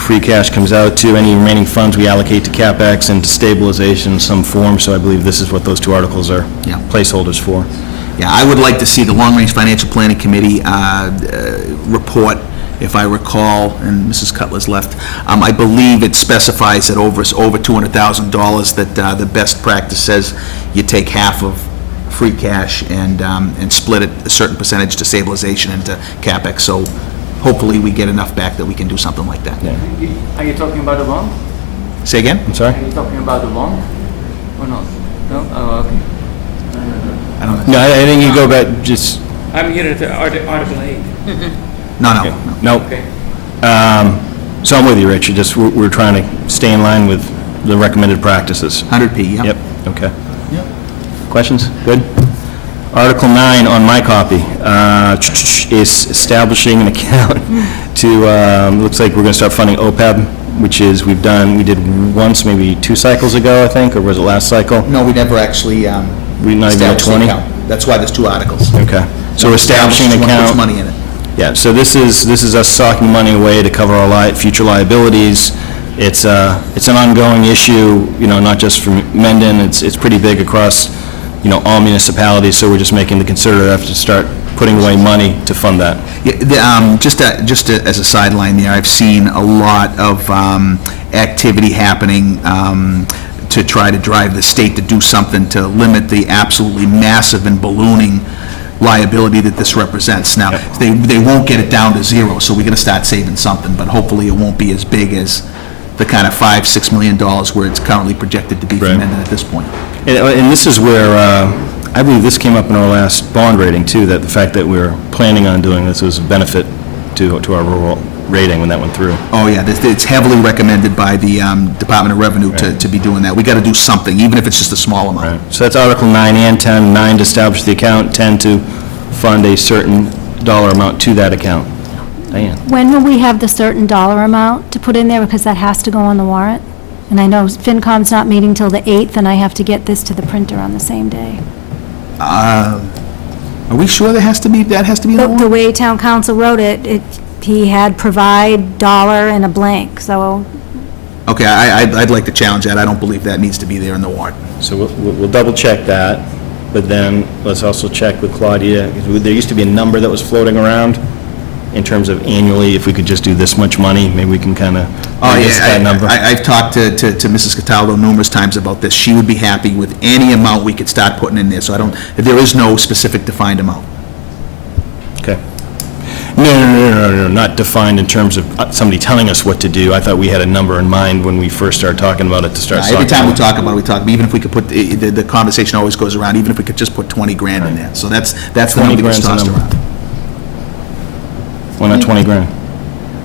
free cash comes out to, any remaining funds we allocate to CapEx and to stabilization in some form, so I believe this is what those two articles are Yeah. placeholders for. Yeah, I would like to see the Long Range Financial Planning Committee report, if I recall, and Mrs. Cutler's left. I believe it specifies that over $200,000, that the best practice says you take half of free cash and split it a certain percentage to stabilization and to CapEx. So hopefully we get enough back that we can do something like that. Yeah. Are you talking about the bond? Say again? I'm sorry? Are you talking about the bond? Or not? No? Oh, okay. I don't know. No, I think you go back, just, I'm here at Article 8. No. nope. Okay. So I'm with you, Richard, just we're trying to stay in line with the recommended practices. 100P, yeah. Yep, okay. Yep. Questions? Good. Article 9 on my copy is establishing an account to, looks like we're going to start funding OPEB, which is, we did once, maybe 2 cycles ago, I think, or was it last cycle? No, we never actually We not even at established the 20? account. That's why there's 2 articles. Okay. So we're establishing an One account. puts money in it. Yeah, so this is us socking money away to cover our future liabilities. It's an ongoing issue, not just for Mendon, it's pretty big across, all municipalities, so we're just making the concerted effort to start putting away money to fund that. Yeah, just as a sideline there, I've seen a lot of activity happening to try to drive the state to do something to limit the absolutely massive and ballooning liability that this represents. Now, they won't get it down to zero, so we're going to start saving something, but hopefully it won't be as big as the kind of $5-6 million where it's currently projected to be for Right. Mendon at this point. And this is where, I believe this came up in our last bond rating, too, that the fact that we're planning on doing this was a benefit to our rural rating when that went through. Oh, yeah, it's heavily recommended by the Department of Revenue to be doing that. We got to do something, even if it's just a small amount. Right. So that's Article 9 and 10, 9 to establish the account, 10 to fund a certain dollar amount to that account. Diane? When will we have the certain dollar amount to put in there, because that has to go on the warrant? And I know FinCom's not meeting till the 8th, and I have to get this to the printer on the same day. Are we sure that has to be in the The warrant? way town council wrote it, he had provide dollar and a blank, so Okay, I'd like to challenge that. I don't believe that needs to be there in the warrant. So we'll double check that, but then let's also check with Claudia, because there used to be a number that was floating around in terms of annually, if we could just do this much money, maybe we can kind of Oh, revisit that number. I've talked to Mrs. Cataldo numerous times about this. She would be happy with any amount we could start putting in there, so there is no specific defined amount. Okay. No, not defined in terms of somebody telling us what to do. I thought we had a number in mind when we first started talking about it to start talking Every time we about. talk about it, we talk, even if we could put, the conversation always goes around, even if we could just put 20 grand in there. So that's the 20 number that's grand's the tossed number. around. Why not 20 grand?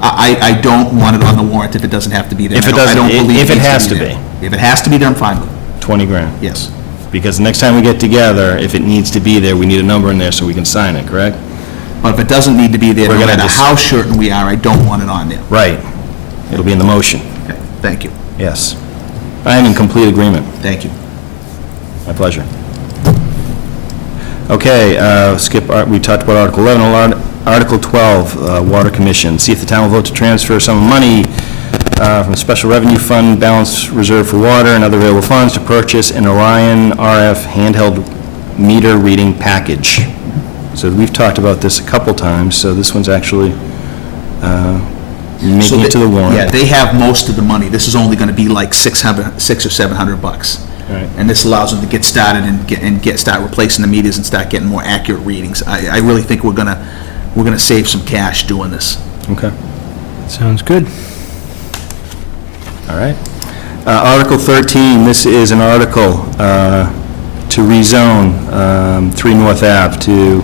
I don't want it on the warrant if it doesn't have to be there. If it I don't doesn't- believe if it needs has to there. If it has to be there, I'm fine with it, 20 grand. yes. Because the next time we get together, if it needs to be there, we need a number in there so we can sign it, correct? But if it doesn't need to be there, We're no gonna matter just- how certain we are, I don't want it on there. Right. It'll be in the motion, Okay, thank you, yes. I am in complete agreement. thank you. My pleasure. Okay, skip, we talked about Article 11, Article 12, Water Commission. See if the town will vote to transfer some money from the Special Revenue Fund Balance Reserve for Water and other available funds to purchase an Orion RF handheld meter reading package. So we've talked about this a couple times, so this one's actually making it to the warrant. Yeah, they have most of the money. This is only going to be like $600 or $700. Right. And this allows them to get started and start replacing the meters and start getting more accurate readings. I really think we're gonna save some cash doing this. Okay. Sounds good. All right. Article 13, this is an article to rezone 3 North Ave to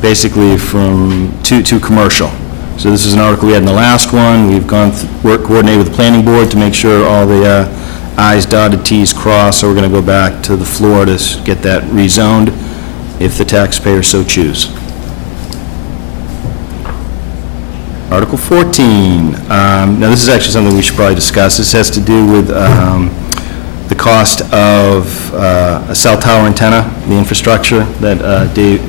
basically to commercial. So this is an article we had in the last one. We've coordinated with the planning board to make sure all the i's dotted, t's crossed, so we're going to go back to the floor to get that rezoned if the taxpayers so choose. Article 14. Now, this is actually something we should probably discuss. This has to do with the cost of a cell tower antenna, the infrastructure that Dave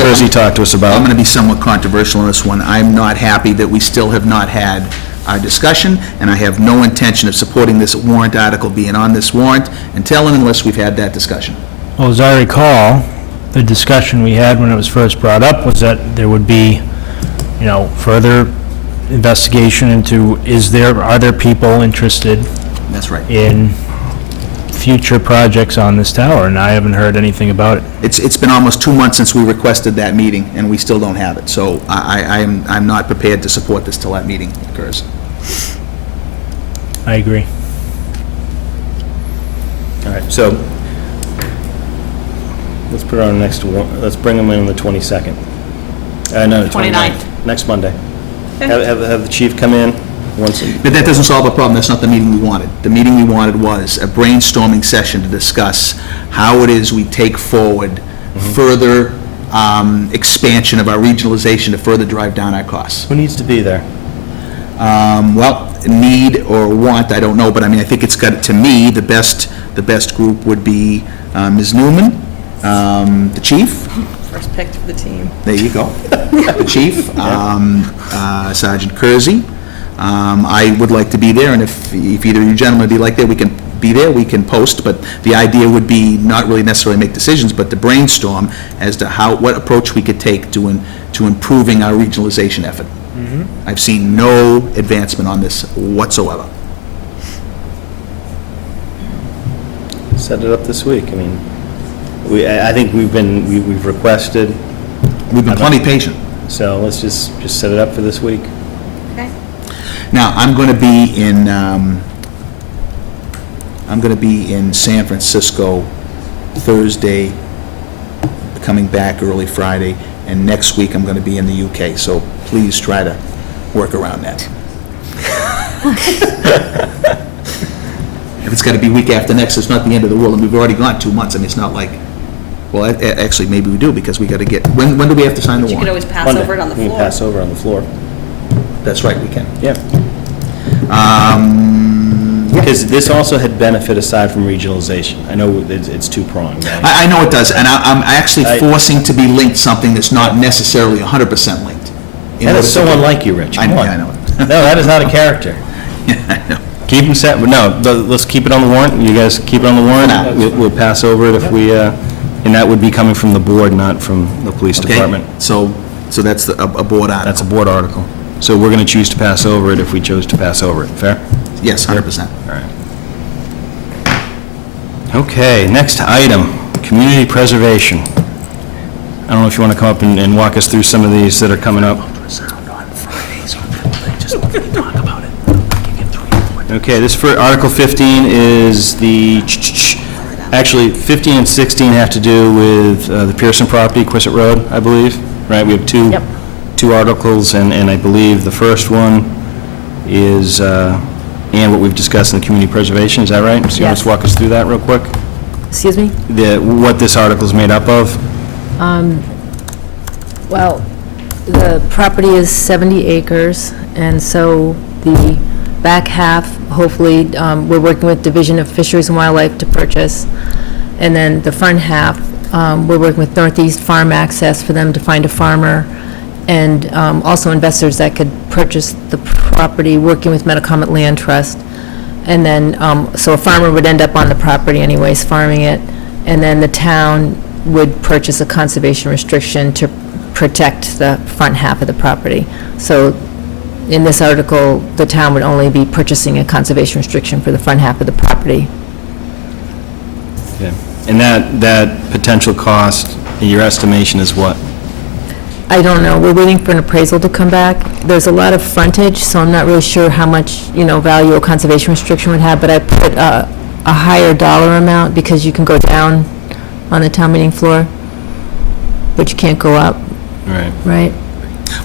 Kersey talked to us I'm about. going to be somewhat controversial on this one. I'm not happy that we still have not had our discussion, and I have no intention of supporting this warrant article being on this warrant until and unless we've had that discussion. Well, as I recall, the discussion we had when it was first brought up was that there would be, further investigation into, are there people interested That's right. in future projects on this tower, and I haven't heard anything about it. It's been almost 2 months since we requested that meeting, and we still don't have it. So I'm not prepared to support this till that meeting occurs. I agree. All right, so let's put it on the next one. Let's bring them in on the 22nd. No, the 29th. Next Monday. Have the chief come in once. But that doesn't solve the problem. That's not the meeting we wanted. The meeting we wanted was a brainstorming session to discuss how it is we take forward further expansion of our regionalization to further drive down our costs. Who needs to be there? Well, need or want, I don't know, but I mean, I think it's got, to me, the best group would be Ms. Newman, the chief. First picked for the team. There you go. The chief, Sergeant Kersey. I would like to be there, and if either of you gentlemen would be like that, we can be there, we can post, but the idea would be not really necessarily make decisions, but to brainstorm as to what approach we could take to improving our regionalization effort. I've seen no advancement on this whatsoever. Set it up this week. I mean, I think we've requested, We've been plenty patient. so let's just set it up for this week. Okay. Now, I'm going to be in San Francisco Thursday, coming back early Friday, and next week I'm going to be in the UK, so please try to work around that. If it's got to be week after next, it's not the end of the world, and we've already gone 2 months. I mean, it's not like, well, actually, maybe we do, because we got to get, when do we have to sign the You could warrant? always pass Monday. over it on the We can floor. pass over on the floor. That's right, we can. Yeah. Because this also had benefit aside from regionalization. I know it's two-pronged, right? I know it does, and I'm actually forcing to be linked something that's not necessarily 100% linked. That is so unlike you, Rich. I Come know, on. I know. No, that is not a character. I know. Keep them set, no, let's keep it on the warrant. You guys keep it on the warrant. We'll pass over it if we, and that would be coming from the board, not from the police Okay? department. So that's a board article. That's a board article. So we're going to choose to pass over it if we chose to pass over it. Fair? Yes, 100%. All right. Okay, next item, community preservation. I don't know if you want to come up and walk us through some of these that are coming up. Okay, this for Article 15 is actually, 15 and 16 have to do with the Pearson property, Quissett Road, I believe, right? We have two articles, and I believe the first one is, and what we've discussed in the community preservation, is that right? So you want to just walk us through that real quick? Excuse me? What this article is made up of? Well, the property is 70 acres, and so the back half, hopefully, we're working with Division of Fisheries and Wildlife to purchase, and then the front half, we're working with Northeast Farm Access for them to find a farmer, and also investors that could purchase the property, working with Metacomet Land Trust. And then, so a farmer would end up on the property anyways, farming it, and then the town would purchase a conservation restriction to protect the front half of the property. So in this article, the town would only be purchasing a conservation restriction for the front half of the property. Okay. And that potential cost, in your estimation, is what? I don't know, we're waiting for an appraisal to come back. There's a lot of frontage, so I'm not really sure how much, value a conservation restriction would have, but I put a higher dollar amount because you can go down on the town meeting floor, but you can't go up, Right. right?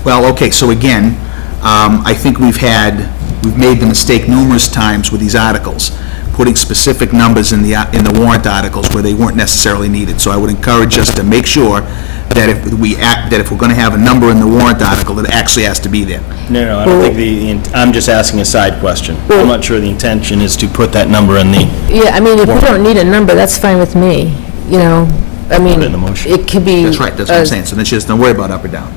Well, okay, so again, I think we've made the mistake numerous times with these articles, putting specific numbers in the warrant articles where they weren't necessarily needed. So I would encourage us to make sure that if we're going to have a number in the warrant article, that it actually has to be there. No, I don't think I'm just asking a side question. I'm not sure the intention is to put that number in the, Yeah, I mean, if we don't need a number, that's fine with me, I mean, Put it in the motion. it could be. That's right, that's what I'm saying. So then she doesn't worry about up or down.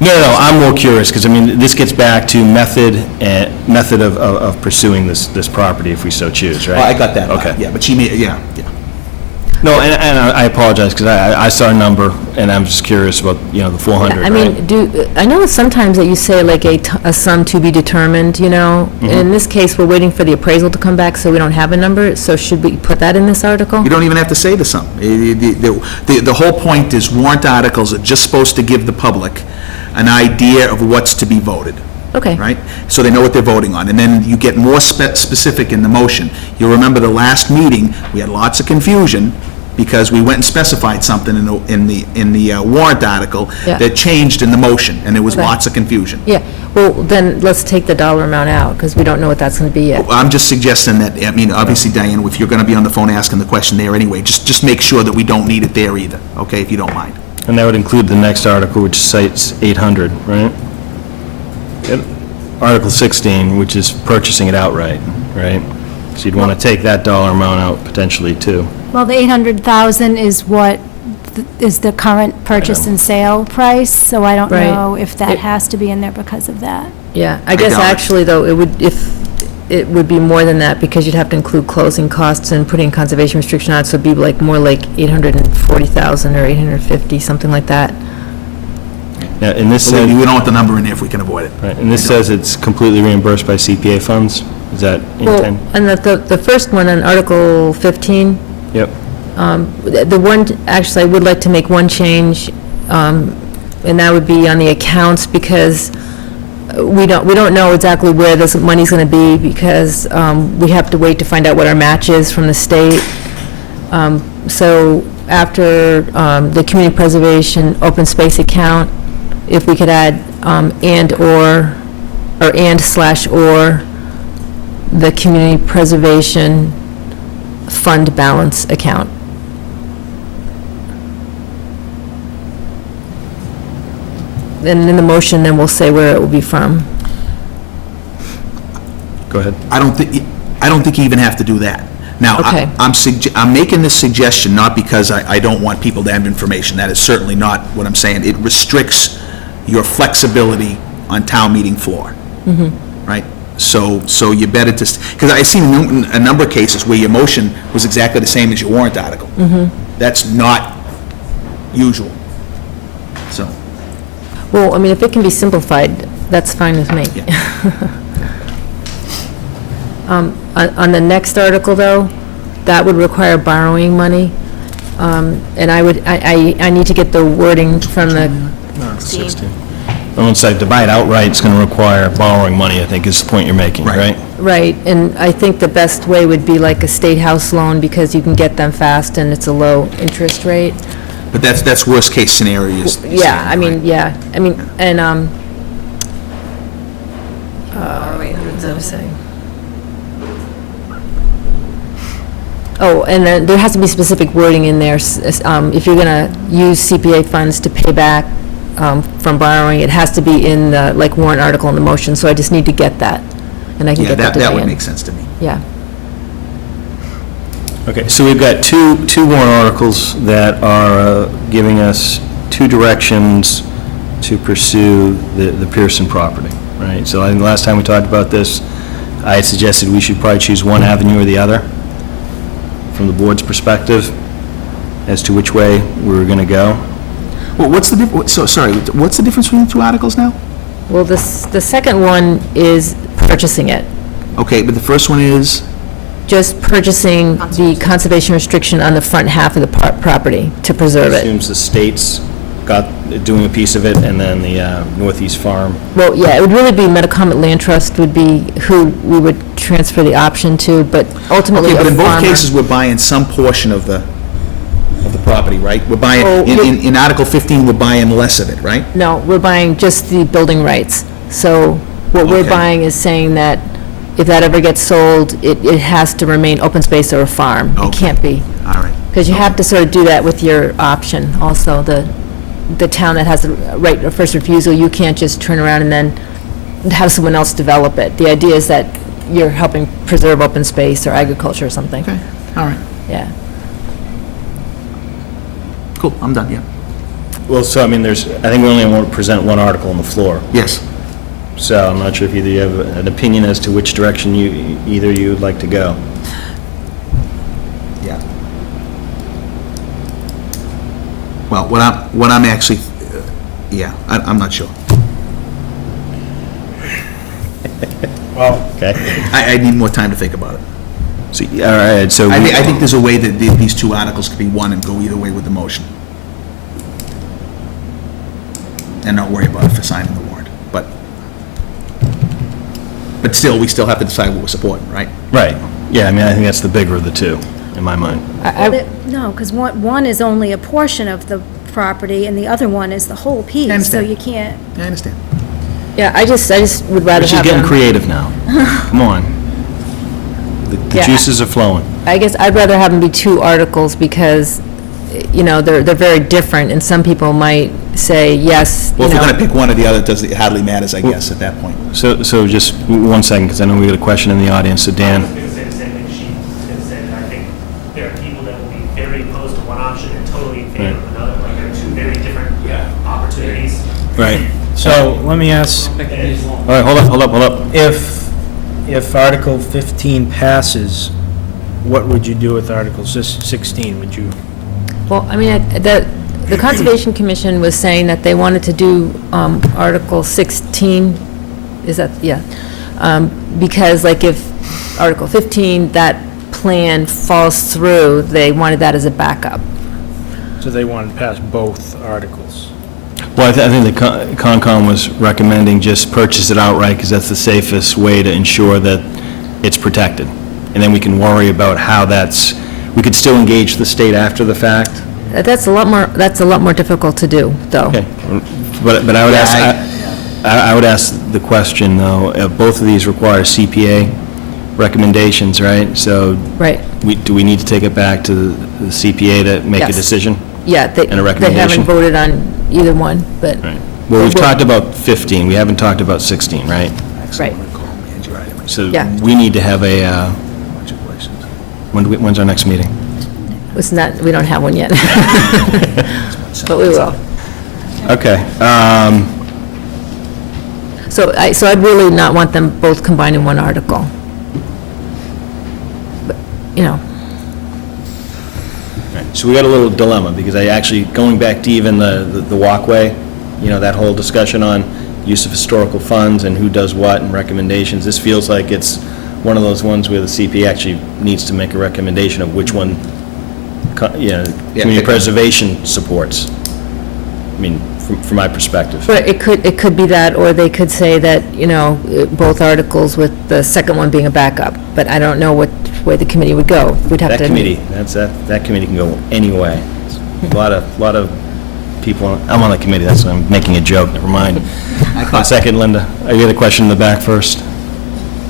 no, I'm more curious, because, this gets back to method of pursuing this property if we so choose, right? Well, I got that. Okay. Yeah, but she made, yeah. No, and I apologize, because I saw a number, and I'm just curious about, the 400, I right? mean, I know sometimes that you say like a sum to be determined, Mm-hmm. In this case, we're waiting for the appraisal to come back, so we don't have a number, so should we put that in this article? You don't even have to say the sum. The whole point is warrant articles are just supposed to give the public an idea of what's to be voted. Okay. Right? So they know what they're voting on. And then you get more specific in the motion. You'll remember the last meeting, we had lots of confusion because we went and specified something in the warrant article Yeah. that changed in the motion, and there was Okay. lots of confusion. Yeah, well, then let's take the dollar amount out, because we don't know what that's going to be yet. I'm just suggesting that, obviously, Diane, if you're going to be on the phone asking the question there anyway, just make sure that we don't need it there either, okay, if you don't mind. And that would include the next article, which cites 800, right? Yep. Article 16, which is purchasing it outright, right? So you'd want to take that dollar amount out potentially, too. Well, the 800,000 is what is the current purchase and sale price, so I don't Right. know if that It- has to be in there because of that. Yeah, I guess doubt it. actually, though, it would be more than that, because you'd have to include closing costs and putting conservation restriction on, so it'd be more like 840,000 or 850, something like that. Yeah, and this Believe says, me, we don't want the number in there if we can avoid it. right, and this says it's completely reimbursed by CPA funds? Is that Well, intent? and the first one on Article 15, Yep. the one, actually, I would like to make one change, and that would be on the accounts, because we don't know exactly where this money's going to be, because we have to wait to find out what our match is from the state. So after the community preservation open space account, if we could add and/or the community preservation fund balance account. And in the motion, then we'll say where it will be from. Go ahead. I I don't think you even have to do that. Now, Okay. I'm making this suggestion not because I don't want people to have information. That is certainly not what I'm saying. It restricts your flexibility on town meeting floor. Right? So you better just, because I've seen a number of cases where your motion was exactly the same as your warrant article. That's not usual. So, Well, I mean, if it can be simplified, that's fine with me. On the next article, though, that would require borrowing money, and I need to get the wording from the, 16. Once I divide outright, it's going to require borrowing money, I think, is the point you're making, right? right, and I think the best way would be like a state house loan, because you can get them fast and it's a low interest rate. but that's worst-case scenario. Yeah, I mean, and, what was I saying? Oh, and then there has to be specific wording in there. If you're going to use CPA funds to pay back from borrowing, it has to be in the, like, warrant article in the motion, so I just need to get that, and I can Yeah, get that to that Diane. would make sense to me. Yeah. Okay, so we've got two warrant articles that are giving us two directions to pursue the Pearson property, right? So I think the last time we talked about this, I had suggested we should probably choose one avenue or the other, from the board's perspective, as to which way we were going to go. Well, what's the difference between the two articles now? Well, the second one is purchasing it, Okay, but the first one is, just purchasing the conservation restriction on the front half of the property to preserve it. Assumes the state's doing a piece of it, and then the Northeast Farm. Well, yeah, it would really be Metacomet Land Trust would be who we would transfer the option to, but ultimately okay, a but in both farmer. cases, we're buying some portion of the property, right? We're buying, Oh, in Article 15, we're buying less of it, right? No, we're buying just the building rights. So what we're Okay. buying is saying that if that ever gets sold, it has to remain open space or a farm. It Okay. can't be. All right. Because you have to sort of do that with your option also. The town that has the right of first refusal, you can't just turn around and then have someone else develop it. The idea is that you're helping preserve open space or agriculture or something. Okay, all right. Yeah. Cool, I'm done, yeah. Well, so, I mean, I think we only want to present one article on the floor. Yes. So I'm not sure if either you have an opinion as to which direction either you would like to go. Yeah. Well, what I'm actually, I'm not sure. Well. Okay. I need more time to think about it. So, all right, so. I think there's a way that these two articles could be one and go either way with the motion. And not worry about it for signing the warrant, but still, we still have to decide what we're supporting, right? Right. Yeah, I mean, I think that's the bigger of the two, in my mind. No, because one is only a portion of the property, and the other one is the whole piece, so understand. you can't. I understand. Yeah, I just would rather She's have getting them. creative now. Come on. The Yeah. juices are flowing. I guess I'd rather have them be two articles because, they're very different, and some people might say, yes, Well, if we're going to pick one or the other, it hardly matters, I guess, at that point. So just 1 second, because I know we got a question in the audience, so Dan. I was going to say the same thing she's going to say, that I think there are people that will be very opposed to one option and totally in favor of another, like there are two very different opportunities. Right. So let me ask, All right, hold up. if Article 15 passes, what would you do with Article 16? Would you? Well, I mean, the Conservation Commission was saying that they wanted to do Article 16, is that, yeah, because like if Article 15, that plan falls through, they wanted that as a backup. So they want to pass both articles? Well, I think the Concom was recommending just purchase it outright, because that's the safest way to ensure that it's protected. And then we can worry about how we could still engage the state after the fact. That's a lot more difficult to do, though. Okay, but I would I would ask the question, though, both of these require CPA recommendations, right? So Right. do we need to take it back to the CPA to make a Yes. decision? Yeah, they And a they recommendation? haven't voted on either one, but, Right. Well, we've talked about 15, we haven't talked about 16, right? right. So Yeah. we need to have a When's our next meeting? It's not, we don't have one yet. But we will. Okay. So I'd really not want them both combined in one article. But, you know, So we got a little dilemma, because I actually, going back to even the walkway, that whole discussion on use of historical funds and who does what and recommendations, this feels like it's one of those ones where the CP actually needs to make a recommendation of which one, community preservation supports. I mean, from my perspective. but it could be that, or they could say that, both articles with the second one being a backup. But I don't know what way the committee would go. We'd have to. That committee, that committee can go any way. A lot of people, I'm on the committee, that's why I'm making a joke, never mind. One second, Linda. You had a question in the back first?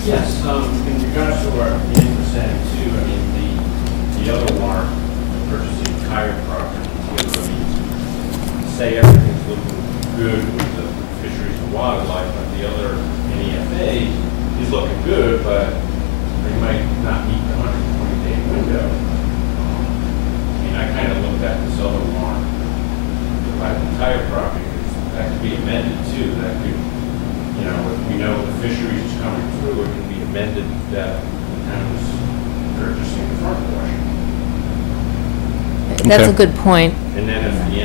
Yes, in regards to our 8%, too, I mean, the other warrant, purchasing entire property, say everything's looking good with the fisheries and wildlife, but the other NEFA is looking good, but they might not meet the 120-day window. I kind of looked at this other warrant, by the entire property, that could be amended too, that could, if we know the fisheries is coming through, it can be amended that the town is purchasing the front portion. That's a good point. And then if the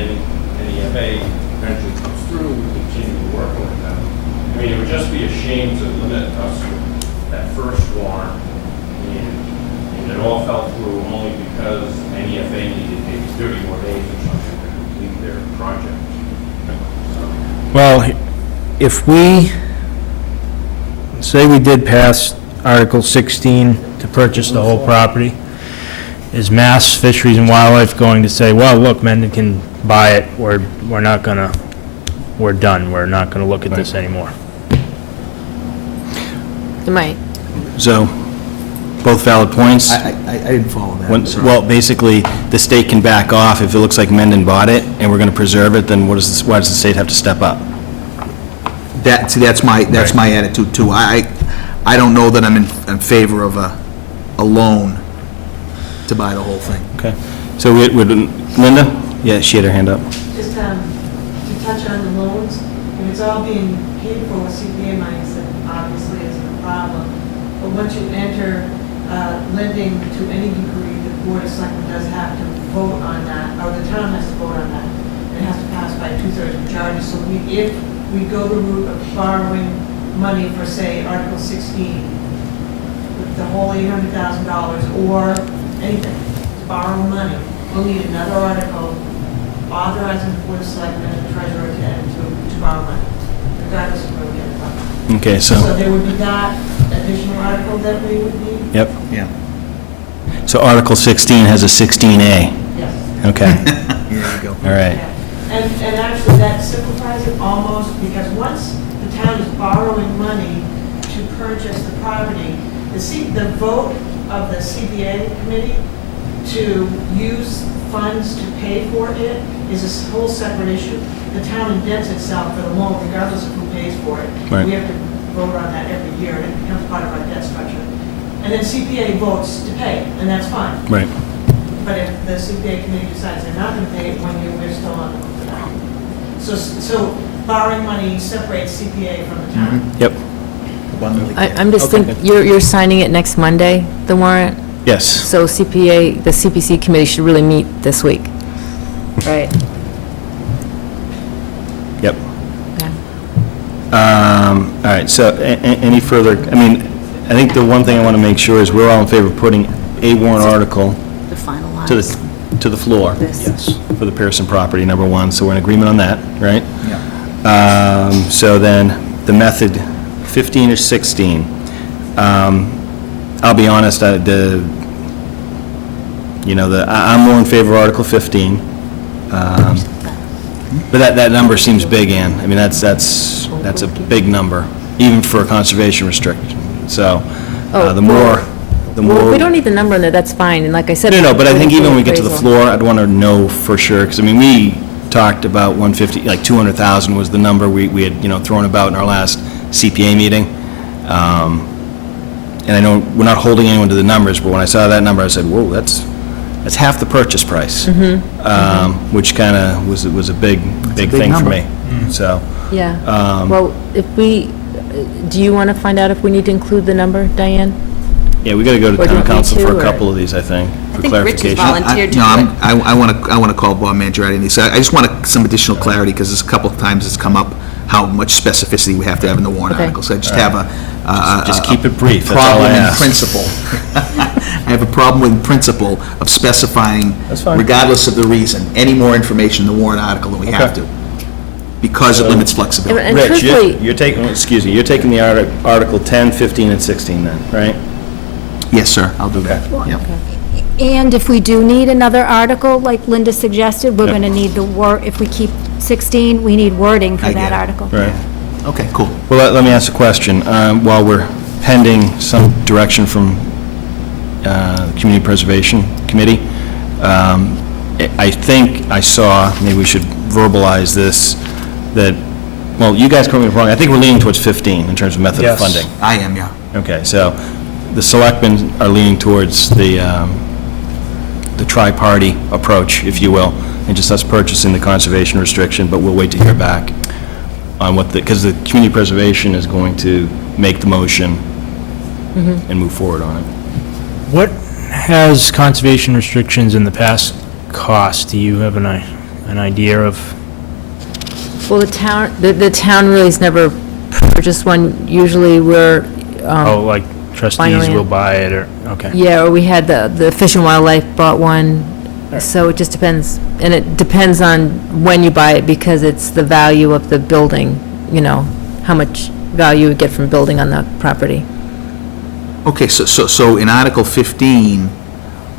NEFA eventually comes through, we continue to work with them. I mean, it would just be a shame to limit us to that first warrant, and it all fell through only because NEFA needed maybe 30 more days or something to complete their project. Well, if we, say we did pass Article 16 to purchase the whole property, is Mass Fisheries and Wildlife going to say, well, look, Mendon can buy it, we're not gonna, we're done, we're not gonna look at this anymore? It might. So, both valid points. I didn't follow that. Well, basically, the state can back off if it looks like Mendon bought it, and we're going to preserve it, then why does the state have to step up? That's my attitude too. I don't know that I'm in favor of a loan to buy the whole thing. Okay. So, Linda? Yeah, she had her hand up. Just to touch on the loans, if it's all being paid for with CPA money, then obviously isn't a problem. But once you enter lending to any degree, the Board of Selectmen does have to vote on that, or the town has to vote on that. It has to pass by 2/3 majority. So if we go the route of borrowing money for, say, Article 16, with the whole $800,000 or anything, to borrow money, we'll need another article authorizing the Board of Selectmen and the treasurer to borrow money, regardless of where we get it from. Okay, So there would be that additional article that we would need? Yep. Yeah. So Article 16 has a 16A. Yes. Okay. There you go. All right. Yeah. And actually, that simplifies it almost, because once the town is borrowing money to purchase the property, the vote of the CPA committee to use funds to pay for it is a whole separate issue. The town indebts itself for the loan regardless of who pays for it. Right. We have to vote on that every year, and it becomes part of our debt structure. And then CPA votes to pay, and that's fine. Right. But if the CPA committee decides they're not going to pay it 1 year, we're still on the hook for that. So borrowing money separates CPA from the town. Yep. I'm just thinking, you're signing it next Monday, the warrant? Yes. So CPA, the CPC committee should really meet this week, right? Yep. Okay. All right, so any further, I think the one thing I want to make sure is we're all in favor of putting a warrant article The finalized. to the floor. This. Yes. For the Pearson property, number one, so we're in agreement on that, right? Yeah. So then, the method, 15 or 16. I'll be honest, I'm more in favor of Article 15. But that number seems big, Ann. That's a big number, even for a conservation restriction. So, the more. Well, we don't need the number in there, that's fine, and like I said. No, but I think even when we get to the appraisal. floor, I'd want to know for sure, because, we talked about 150, like 200,000 was the number we had, thrown about in our last CPA meeting. and I know we're not holding anyone to the numbers, but when I saw that number, I said, whoa, that's half the purchase price. Which kind of was a big big thing for number. me, so. Yeah. Well, do you want to find out if we need to include the number, Diane? Yeah, we got to go to Or do you town want me council to, for a or- couple of these, I think, for think Rich has clarification. volunteered to No, do it. I want to call Bob Mangiaratti on these. I just want some additional clarity, because there's a couple of times it's come up, how much specificity we have to have in the warrant Okay. articles. I just have Just keep it brief, that's all I problem in ask. principle. I have a problem with principle of specifying, That's fine. regardless of the reason, any more information in the warrant article than we have Okay. to, because it limits flexibility. And Rich, truthfully, you're taking, excuse me, you're taking the Article 10, 15, and 16 then, right? Yes, sir, I'll do that. Yep. And if we do need another article, like Linda suggested, we're Yep. going to need if we keep 16, we need wording for I that get it. article. Right. Okay, cool. Well, let me ask a question. While we're pending some direction from the Community Preservation Committee, I think I saw, maybe we should verbalize this, that, well, you guys correct me if I'm wrong, I think we're leaning towards 15 in terms of method of Yes. funding. I am, yeah. Okay, so the selectmen are leaning towards the tri-party approach, if you will, and just us purchasing the conservation restriction, but we'll wait to hear back on what because the community preservation is going to make the motion and move forward on it. What has conservation restrictions in the past cost? Do you have an idea of? well, the town really has never purchased one. Usually we're, Like trustees finally- will buy it, or, okay. yeah, or we had the Fish and Wildlife bought one, so it just depends. And it depends on when you buy it, because it's the value of the building, how much value you get from building on the property. Okay, so in Article 15,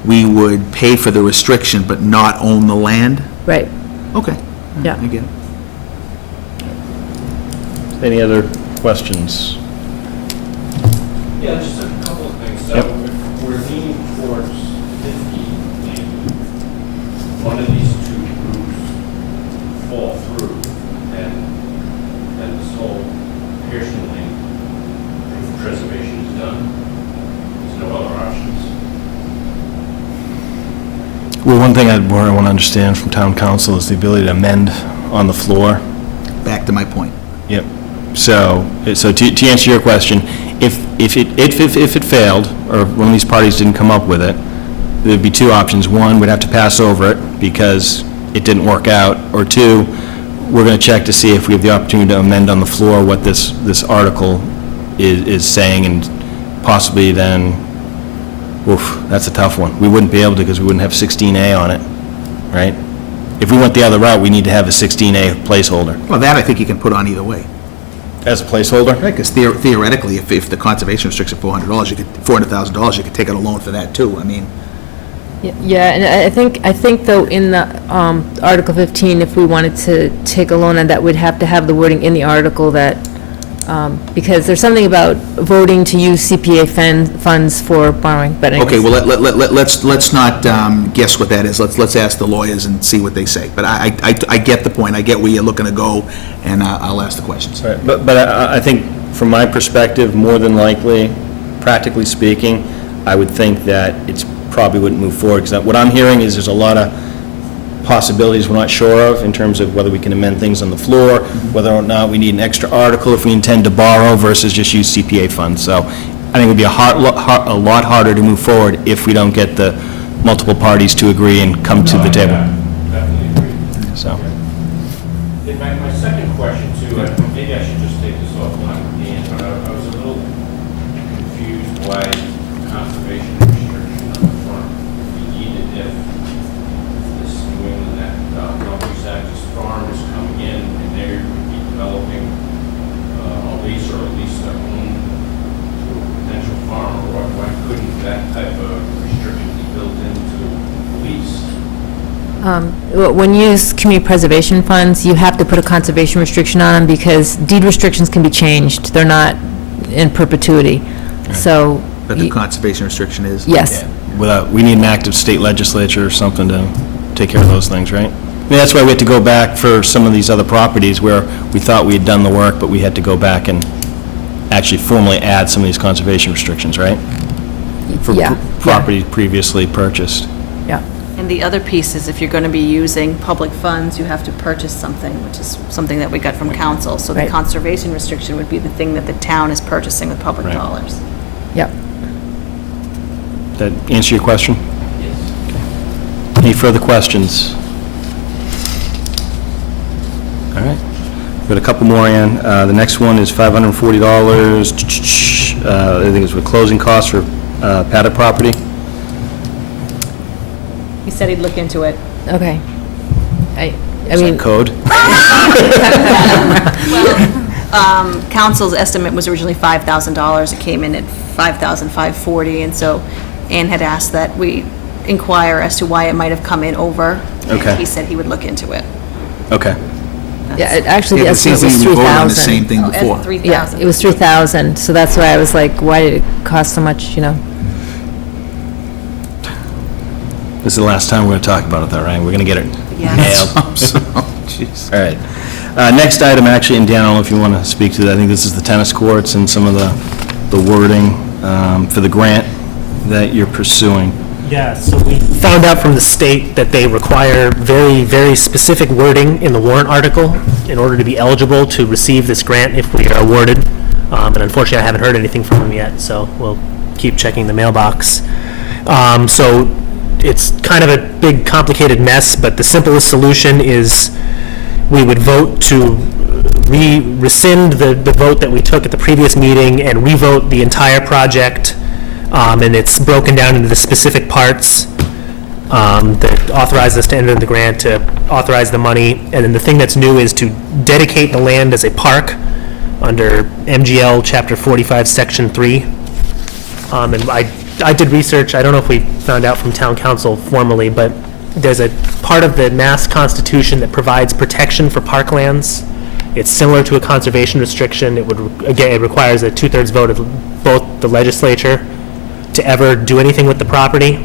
we would pay for the restriction but not own the land? Right, Okay. yeah. I get it. Any other questions? Yeah, just a couple of things. So Yep. if we're leaning towards 50, and one of these two groups fall through, then this whole Pearson Lane preservation is done. There's no other options. Well, one thing I want to understand from town council is the ability to amend on the floor. Back to my point. Yep. So to answer your question, if it failed, or one of these parties didn't come up with it, there'd be two options. One, we'd have to pass over it because it didn't work out, or two, we're going to check to see if we have the opportunity to amend on the floor what this article is saying, and possibly then, oof, that's a tough one. We wouldn't be able to because we wouldn't have 16A on it, right? If we went the other route, we need to have a 16A placeholder. Well, that I think you can put on either way. As a placeholder? Right, because theoretically, if the conservation restricts at $400, $400,000, you could take out a loan for that, too. I mean, Yeah, and I think though, in the Article 15, if we wanted to take a loan on that, we'd have to have the wording in the article that, because there's something about voting to use CPA funds for borrowing, but anyways. okay, well, let's not guess what that is. Let's ask the lawyers and see what they say. But I get the point. I get where you're looking to go, and I'll ask the questions. Right, but I think, from my perspective, more than likely, practically speaking, I would think that it's probably wouldn't move forward, because what I'm hearing is there's a lot of possibilities we're not sure of in terms of whether we can amend things on the floor, whether or not we need an extra article if we intend to borrow versus just use CPA funds. So I think it would be a lot harder to move forward if we don't get the multiple parties to agree and come to the table. Definitely agree. So. And my second question too, maybe I should just take this offline with Dan, but I was a little confused why conservation restriction on the front would be needed if this New England, Northeast Access Farm is coming in and they would be developing a lease or at least their own to a potential farm, or why couldn't that type of restriction be built into the lease? When you use community preservation funds, you have to put a conservation restriction on them, because deed restrictions can be changed. They're not in perpetuity. So, But the conservation restriction is? yes. We need an act of state legislature or something to take care of those things, right? I mean, that's why we had to go back for some of these other properties where we thought we had done the work, but we had to go back and actually formally add some of these conservation restrictions, right? For Yeah, property previously purchased. Yeah. And the other piece is if you're going to be using public funds, you have to purchase something, which is something that we got from council. So the Right. conservation restriction would be the thing that the town is purchasing with public Right. dollars. Yep. That answer your question? Yes. Any further questions? All right. We've got a couple more, Ann. The next one is $540. I think it's with closing costs for Paddock property. He said he'd look into it. Okay. I Is mean, that code? Council's estimate was originally $5,000. It came in at $5,540, and so Ann had asked that we inquire as to why it might have come in over. Okay. He said he would look into it. Okay. yeah, actually, Yeah, the it seems estimate like was we voted on the 3,000. same thing Oh, at before. 3,000. Yeah, it was 3,000, so that's why I was like, why did it cost so much, This is the last time we're going to talk about it, though, right? We're going to get it Yes. nailed. Oh, jeez. All right. Next item, actually, and Dan, I don't know if you want to speak to that. I think this is the tennis courts and some of the wording for the grant that you're pursuing. Yeah, so we found out from the state that they require very, very specific wording in the warrant article in order to be eligible to receive this grant if we are awarded. And unfortunately, I haven't heard anything from them yet, so we'll keep checking the mailbox. So it's kind of a big, complicated mess, but the simplest solution is we would vote to rescind the vote that we took at the previous meeting and revote the entire project. And it's broken down into the specific parts that authorize us to enter the grant, to authorize the money. And then the thing that's new is to dedicate the land as a park under MGL Chapter 45, Section 3. And I did research, I don't know if we found out from town council formally, but there's a part of the Mass Constitution that provides protection for parklands. It's similar to a conservation restriction. It would, again, it requires a 2/3 vote of both the legislature to ever do anything with the property.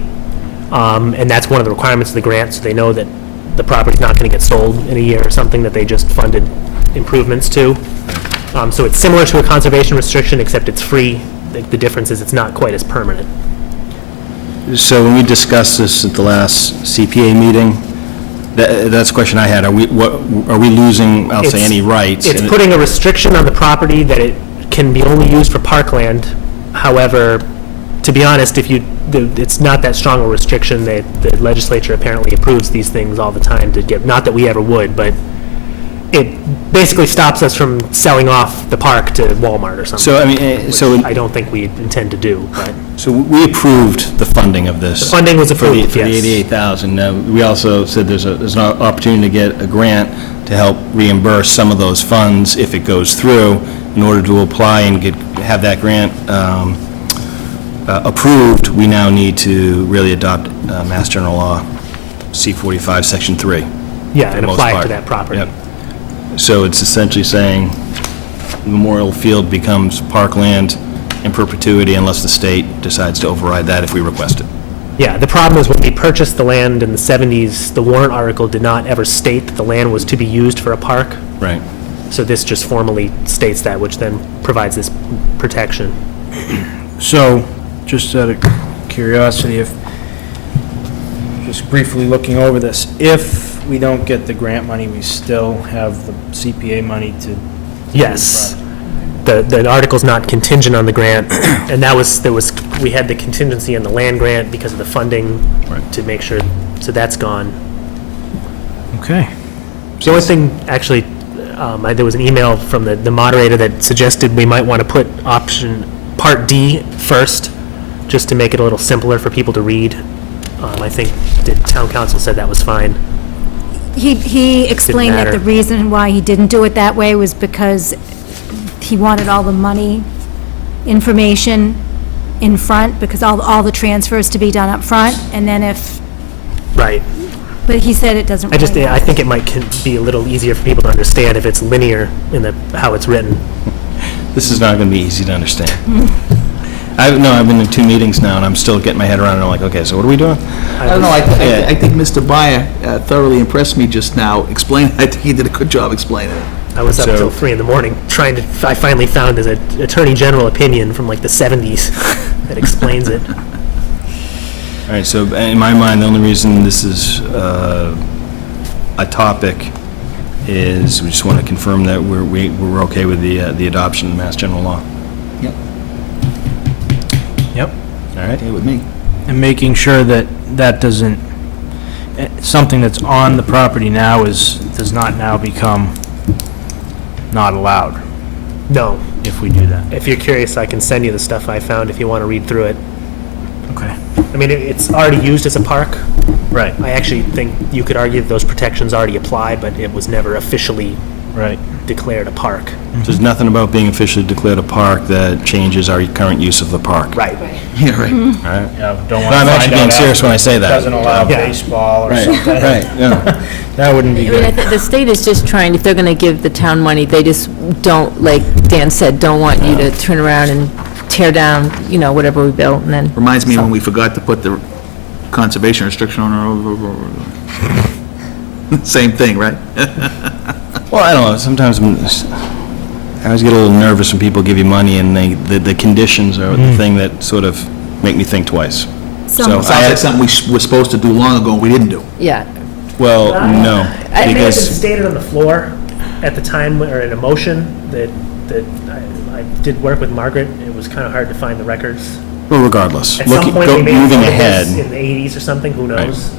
And that's one of the requirements of the grant, so they know that the property's not going to get sold in a year or something that they just funded improvements to. So it's similar to a conservation restriction, except it's free. The difference is it's not quite as permanent. So when we discussed this at the last CPA meeting, that's a question I had. Are we losing, I'll say, any rights? It's putting a restriction on the property that it can be only used for parkland. However, to be honest, it's not that strong a restriction. The legislature apparently approves these things all the time to get, not that we ever would, but it basically stops us from selling off the park to Walmart or something. So, I mean, which I don't think we intend to do, but. So we approved the funding of this. The funding was approved, For the yes. 88,000. Now, we also said there's an opportunity to get a grant to help reimburse some of those funds if it goes through. In order to apply and have that grant approved, we now need to really adopt Mass General Law, C-45, Section 3. Yeah, for and the most apply it part. to that property. Yep. So it's essentially saying Memorial Field becomes parkland in perpetuity unless the state decides to override that if we request it. Yeah, the problem is when we purchased the land in the 70s, the warrant article did not ever state that the land was to be used for a park. Right. So this just formally states that, which then provides this protection. So, just out of curiosity, just briefly looking over this, if we don't get the grant money, we still have the CPA money to... Yes. The article's not contingent on the grant, and we had the contingency on the land grant because of the funding to make sure, so that's gone. Okay. The only thing, actually, there was an email from the moderator that suggested we might want to put option Part D first, just to make it a little simpler for people to read. I think the town council said that was fine. He explained that the matter. reason why he didn't do it that way was because he wanted all the money information in front, because all the transfers to be done up front, and then if, Right. but he said it doesn't really I matter. think it might be a little easier for people to understand if it's linear in how it's written. This is not going to be easy to understand. I've been in 2 meetings now, and I'm still getting my head around it. I'm like, okay, so what are we doing? I don't know, I think Mr. Byer thoroughly impressed me just now explaining, I think he did a good job explaining it. I was up So- until 3 in the morning trying to, I finally found there's an Attorney General opinion from like the 70s that explains it. All right, so in my mind, the only reason this is a topic is we just want to confirm that we're okay with the adoption of the Mass General Law. Yep. Yep. All right? Okay with me. And making sure that that doesn't, something that's on the property now does not now become not allowed, No, if we do that. if you're curious, I can send you the stuff I found if you want to read through it. Okay. I mean, it's already used as a park. Right, I actually think you could argue that those protections already apply, but it was never officially right. declared a park. So there's nothing about being officially declared a park that changes our current use of the park. Right. Yeah, right. All right? Yeah, don't No, want to I'm actually being serious when I say that. Doesn't allow Yeah. baseball or Right, something. right, yeah. That wouldn't be I mean, I good. think the state is just trying, if they're going to give the town money, they just don't, like Dan said, don't want you to turn around and tear down, whatever we built, and then... Reminds me when we forgot to put the conservation restriction on our... Same thing, right? Well, I don't know, sometimes I always get a little nervous when people give you money and the conditions are the thing that sort of make me think twice. So Sounds like something we were supposed to do long ago and we didn't do. Yeah. well, no, I think it's because, stated on the floor at the time, or in a motion, that I did work with Margaret. It was kind of hard to find the records. well, regardless, At some point, we may have moving done ahead, this in the 80s or something, who knows?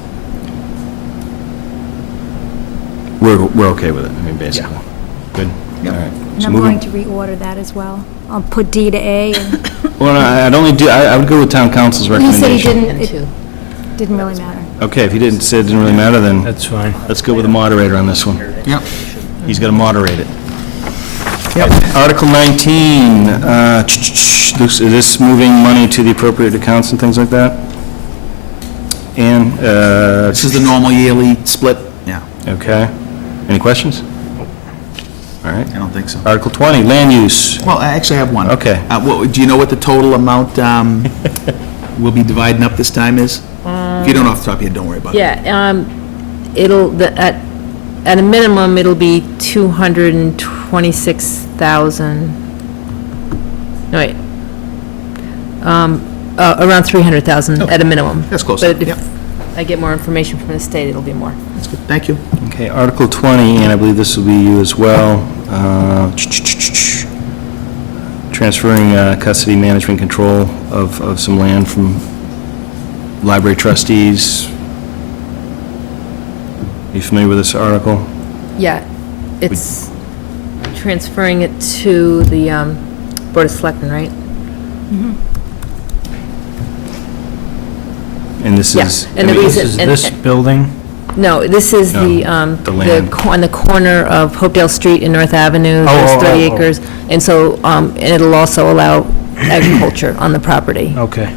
we're okay with it, I mean, basically. Good? All right. And So I'm moving- going to reorder that as well. I'll put D to A, and Well, no, I would go with town council's he said he recommendation. And didn't, two. it didn't really matter. Okay, if he didn't say it didn't really matter, then That's fine. let's go with the moderator on this one. Yep. He's got to moderate it. Article 19, is this moving money to the appropriate accounts and things like that? And, This is the normal yearly split? Yeah, okay. Any questions? All right. I don't think so. Article 20, land use. Well, I actually have one. Okay. Do you know what the total amount we'll be dividing up this time is? If you don't off the top of your head, don't worry about it. Yeah, at a minimum, it'll be 226,000, no, wait, around 300,000 at a minimum. That's close. But Yep. if I get more information from the state, it'll be more. That's good. Thank you. Okay, Article 20, and I believe this will be you as well. Transferring custody management control of some land from library trustees. Are you familiar with this article? Yeah, it's transferring it to the Board of Selectmen, right? And this Yeah, is, and the This reason... is and- this building? No, this is No, the land. on the corner of Hopedale Street and North Avenue, Oh, there's oh, 30 oh, oh. acres, and so, and it'll also allow agriculture on the property. Okay.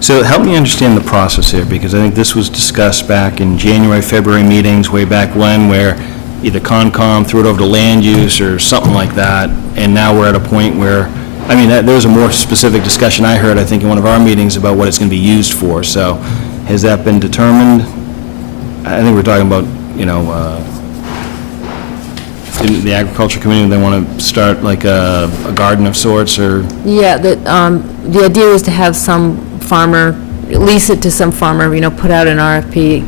so help me understand the process here, because I think this was discussed back in January, February meetings, way back when, where either Concom threw it over to land use or something like that, and now we're at a point where, I mean, there was a more specific discussion I heard, I think, in one of our meetings about what it's going to be used for, so has that been determined? I think we're talking about, in the agriculture community, they want to start like a garden of sorts, or, Yeah, the idea was to have some farmer, lease it to some farmer, put out an RFP,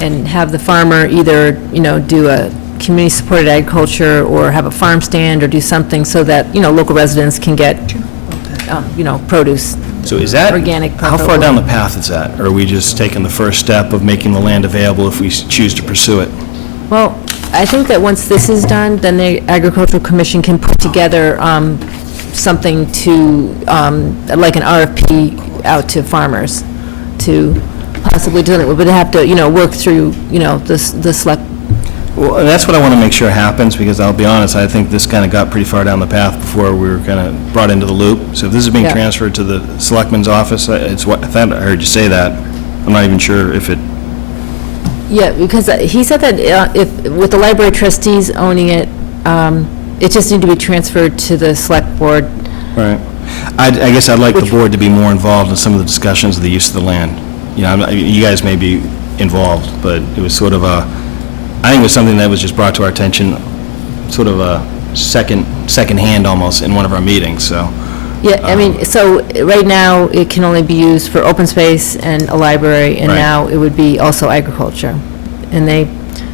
and have the farmer either, do a community-supported agriculture, or have a farm stand, or do something so that, local residents can get, produce. so is that? Organic, How far preferably. down the path is that? Or are we just taking the first step of making the land available if we choose to pursue it? Well, I think that once this is done, then the Agricultural Commission can put together something to, like an RFP out to farmers to possibly do it, but they have to, work through, the select. Well, that's what I want to make sure happens, because I'll be honest, I think this kind of got pretty far down the path before we were kind of brought into the loop. So if this is being Yeah. transferred to the Selectmen's office, it's what, I thought I heard you say that. I'm not even sure if it, Yeah, because he said that if, with the library trustees owning it, it just need to be transferred to the select board. right. I guess I'd like the board to be more involved in some of the discussions of the use of the land. You guys may be involved, but it was sort of I think it was something that was just brought to our attention sort of a second hand almost in one of our meetings, so. Yeah, I mean, so right now, it can only be used for open space and a library, and Right. now it would be also agriculture. And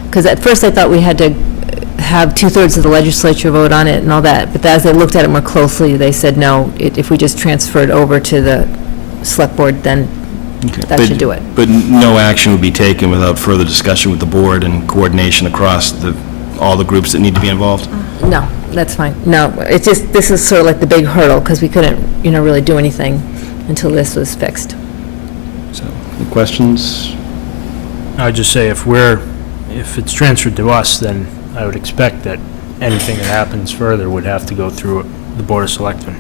because at first I thought we had to have 2/3 of the legislature vote on it and all that, but as they looked at it more closely, they said, no, if we just transfer it over to the select board, then that should do it. But no action would be taken without further discussion with the board and coordination across all the groups that need to be involved? No, that's fine. No, it's just, this is sort of like the big hurdle, because we couldn't, really do anything until this was fixed. So, any questions? I would just say if it's transferred to us, then I would expect that anything that happens further would have to go through the Board of Selectmen.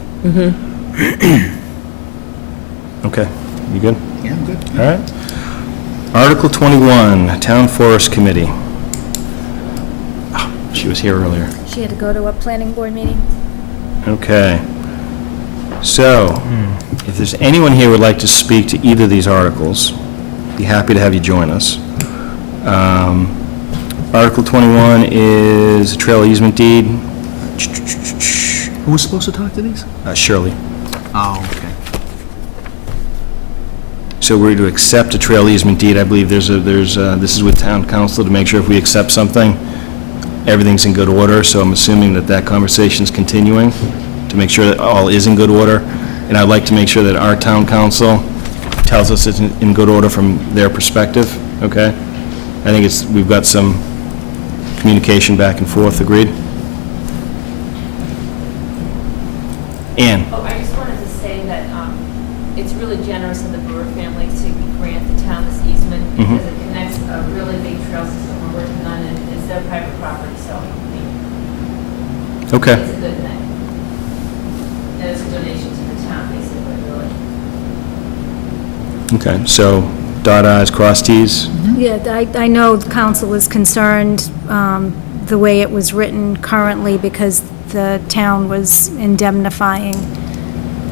Okay, you good? Yeah, I'm good. All right. Article 21, Town Forest Committee. Oh, she was here earlier. She had to go to a planning board meeting. Okay. So, if there's anyone here who would like to speak to either of these articles, be happy to have you join us. Article 21 is a trail easement deed. Who was supposed to talk to these? Shirley. Oh, okay. So we're to accept a trail easement deed. I believe this is with town council to make sure if we accept something, everything's in good order. So I'm assuming that conversation is continuing to make sure that all is in good order. And I'd like to make sure that our town council tells us it's in good order from their perspective, okay? I think we've got some communication back and forth, agreed? Ann? Oh, I just wanted to say that it's really generous of the Brewer family to grant the town this easement because it connects a really big trail system we're working on, and it's their private property, so Okay. it's a good thing. And it's a donation to the town, basically, really. Okay, so dot i's, cross t's? Yeah, I know the council was concerned the way it was written currently because the town was indemnifying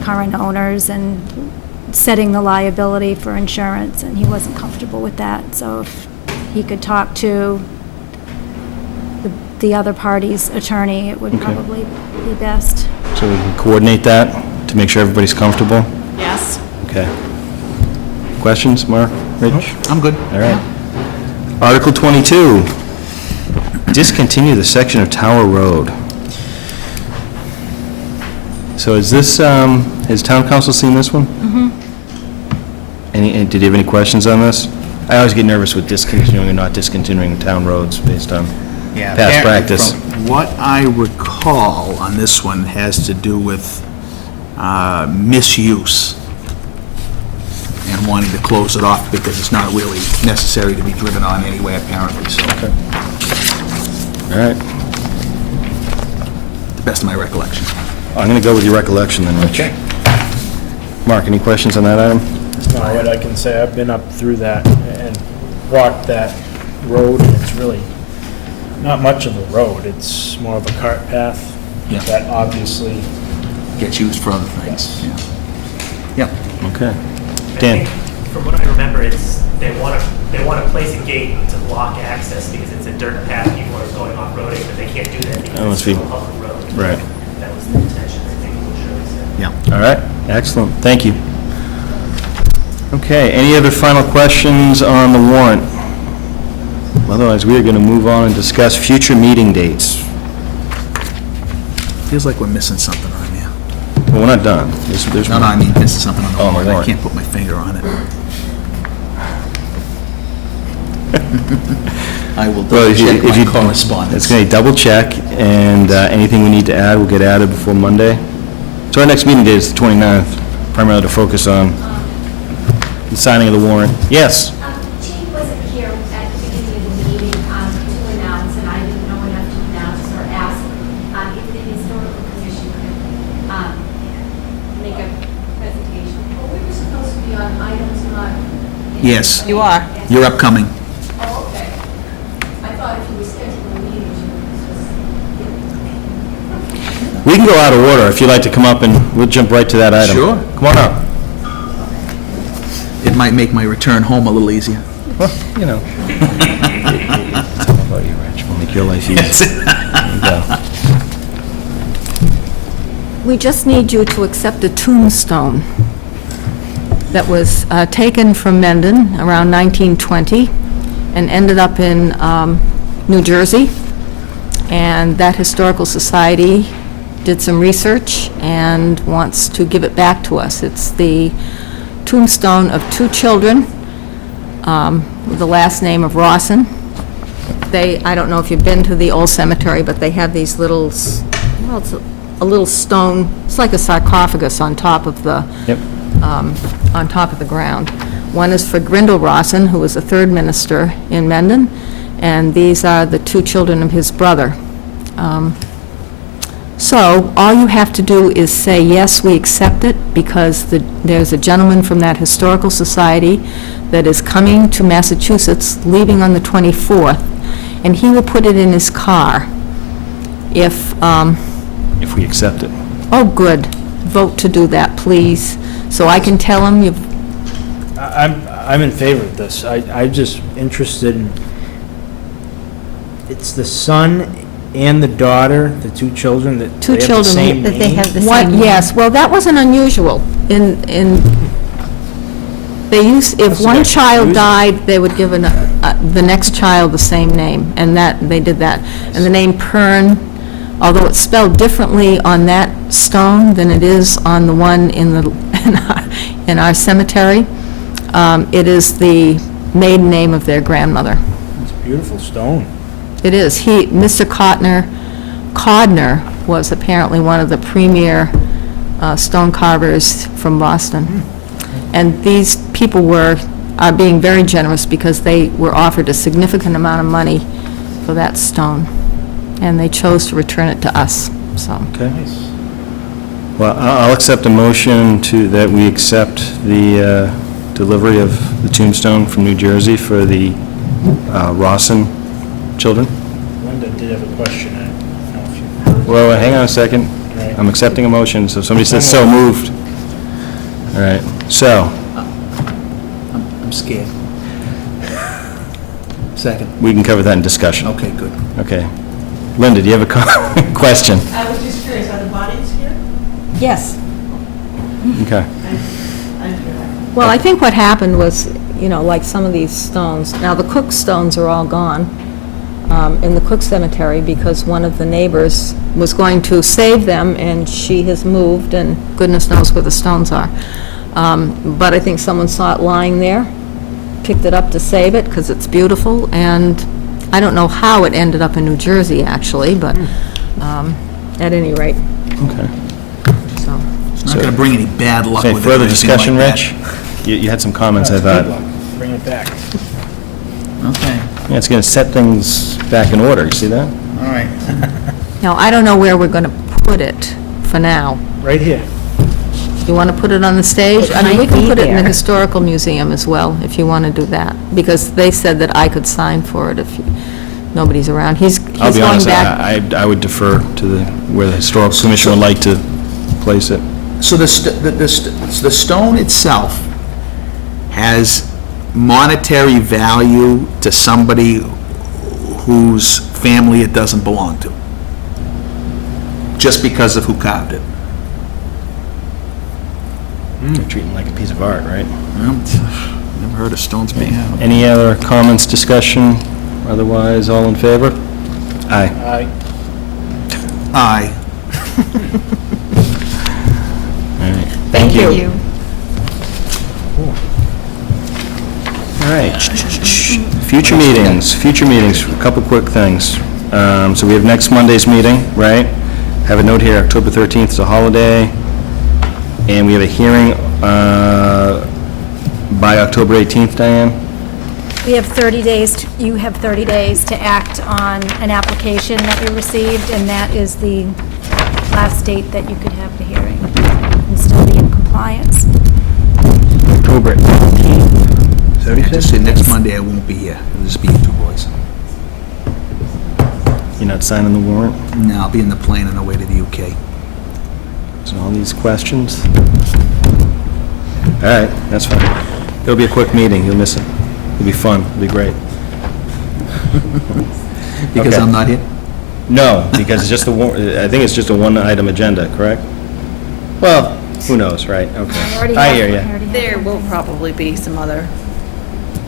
current owners and setting the liability for insurance, and he wasn't comfortable with that. So if he could talk to the other party's attorney, it would probably be best. So we can coordinate that to make sure everybody's comfortable? Yes. Okay. Questions, Mark, Rich? I'm good. All right. Article 22, discontinue the section of Tower Road. So is this, has town council seen this one? Did you have any questions on this? I always get nervous with discontinuing or not discontinuing town roads based on Yeah, past apparently practice. from what I recall on this one has to do with misuse and wanting to close it off because it's not really necessary to be driven on anyway, apparently, so. All right. To the best of my recollection. I'm going to go with your recollection then, Rich. Okay. Mark, any questions on that item? No, what I can say, I've been up through that and walked that road, and it's really not much of a road. It's more of a cart path Yeah. that obviously, Gets used for other things. Yeah. Okay. I Dan? think, from what I remember, it's, they want to place a gate to block access because it's a dirt path, people are going off-roading, but they can't do that That because must it's be- still a public road. Right. That was the intention, I think, what Shirley said. Yeah. All right, excellent, thank you. Okay, any other final questions on the warrant? Otherwise, we are going to move on and discuss future meeting dates. Feels like we're missing something on there. Well, we're not done. There's No, I mean, missing something on the Oh, on the warrant. I warrant. can't put my finger on it. I will Well, if you- check if my you- correspondence. It's going to double check, and anything we need to add will get added before Monday. So our next meeting date is the 29th, primarily to focus on the signing of the warrant. Yes? Chief wasn't here at the beginning of the meeting to announce, and I didn't know enough to announce or ask if the historical commission could make a presentation. Well, we were supposed to be on items not... Yes, You are. you're upcoming. Oh, okay. I thought if you were scheduling a meeting, you We can go out of order if you'd like to come up, and we'll jump right to that item. Sure. Come on up. It might make my return home a little easier. Well, you know. It's all about you, Rich. We'll make your life easy. go. We just need you to accept a tombstone that was taken from Mendon around 1920 and ended up in New Jersey. And that Historical Society did some research and wants to give it back to us. It's the tombstone of two children with the last name of Rawson. I don't know if you've been to the old cemetery, but they have these little, well, it's a little stone, it's like a sarcophagus on top of the, Yep. on top of the ground. One is for Grindal Rawson, who was the third minister in Mendon, and these are the two children of his brother. So, all you have to do is say, yes, we accept it, because there's a gentleman from that Historical Society that is coming to Massachusetts, leaving on the 24th, and he will put it in his car if we accept it. Oh, good. Vote to do that, please. So I can tell him you've... I'm in favor of this. I'm just interested in, it's the son and the daughter, the two children, that Two they have the children same that name? they have the same name. Yes, well, that wasn't unusual. If That's one okay. child Use it. died, they would give the next child the same name, and they did that. And the name Pern, although it's spelled differently on that stone than it is on the one in our cemetery, it is the maiden name of their grandmother. It's a beautiful stone. It is. Mr. Codner was apparently one of the premier stone carvers from Boston. And these people are being very generous because they were offered a significant amount of money for that stone. And they chose to return it to us, so. Okay. Well, I'll accept a motion that we accept the delivery of the tombstone from New Jersey for the Rawson children. Linda did have a question. I don't know if you... Well, hang on a second. Right. I'm accepting a motion, so if somebody says so moved. All right, so, I'm scared. Second. we can cover that in discussion. Okay, good. Okay. Linda, do you have a question? I was just curious, are the bodies here? Yes. Okay. Well, I think what happened was, like some of these stones, now the Cook stones are all gone in the Cook Cemetery because one of the neighbors was going to save them, and she has moved, and goodness knows where the stones are. But I think someone saw it lying there, picked it up to save it because it's beautiful, and I don't know how it ended up in New Jersey, actually, but at any rate, Okay. so. It's not going to bring any bad luck Any with it. or further anything discussion, like Rich? You had some comments, I Good thought. luck. Bring it back. that. Okay, Yeah, it's going to set things back in order, you see that? all right. Now, I don't know where we're going to put it for now. Right here. You want to put it on the stage? It I mean, we might can be put it in the there. Historical Museum as well, if you want to do that, because they said that I could sign for it if nobody's around. He's I'll be going honest, back. I would defer to where the Historical Commission would like to place it. So the stone itself has monetary value to somebody whose family it doesn't belong to, just because of who carved it. They're treating it like a piece of art, right? Well, never heard of stones being out. Any other comments, discussion? Otherwise, all in favor? Aye. Aye. Aye. All right. Thank you. All right. Future meetings, a couple quick things. So we have next Monday's meeting, right? Have a note here, October 13th is a holiday, and we have a hearing by October 18th, Diane? We have 30 days, you have 30 days to act on an application that you received, and that is the last date that you could have the hearing and still be in compliance. October 18th. Is that what you I just said? said next Monday I won't be here. It'll just be you two boys. You're not signing the warrant? No, I'll be in the plane on the way to the UK. So all these questions? All right, that's fine. It'll be a quick meeting, you'll miss it. It'll be fun, it'll be great. Because Okay. I'm not here? No, because it's just I think it's just a one-item agenda, correct? Well, who knows, right? Okay. I hear you. There will probably be some other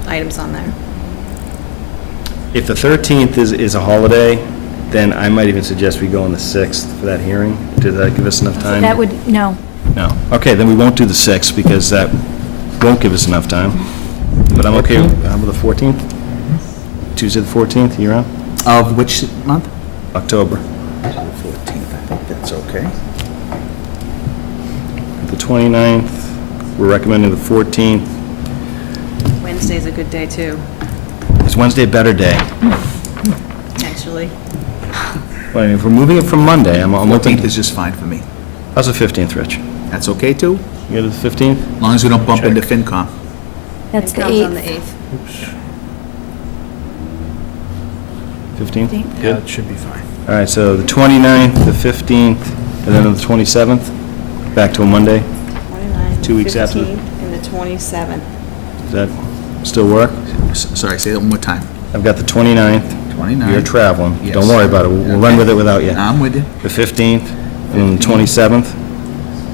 items on there. If the 13th is a holiday, then I might even suggest we go on the 6th for that hearing. Does that give us enough time? That would, no. No. Okay, then we won't do the 6th because that won't give us enough time. But I'm okay with the 14th? Tuesday the 14th, you around? Of which month? October. 14th, I think that's okay. The 29th, we're recommending the 14th. Wednesday's a good day, too, Is Wednesday a better day? potentially. Well, I mean, if we're moving it from Monday, I'm open. 14th is just fine for me. How's the 15th, Rich? That's okay, too? You go to the 15th? As long as we don't bump into FinCom. That's the Comes on the 8th. 8th. 15th? Yeah, it should be fine. All right, so the 29th, the 15th, and then the 27th, back to a Monday. 29th, 2 weeks after. 15th, and the 27th. Does that still work? Sorry, say that one more time. I've got the 29th. 29th. You're traveling. Yes. Don't worry about it. We'll run with it without you. I'm with you. The 15th, and then the 27th,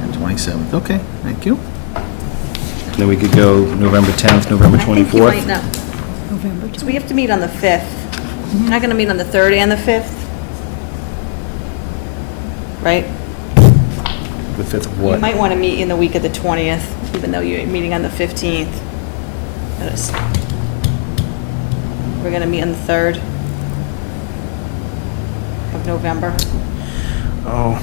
And 27th, okay, thank you. and then we could go November 10th, November I think you might 24th. know. So we have to meet on the 5th. You're not going to meet on the 3rd and the 5th? Right? The 5th of You what? might want to meet in the week of the 20th, even though you're meeting on the 15th. Notice. We're going to meet on the 3rd of November. Oh.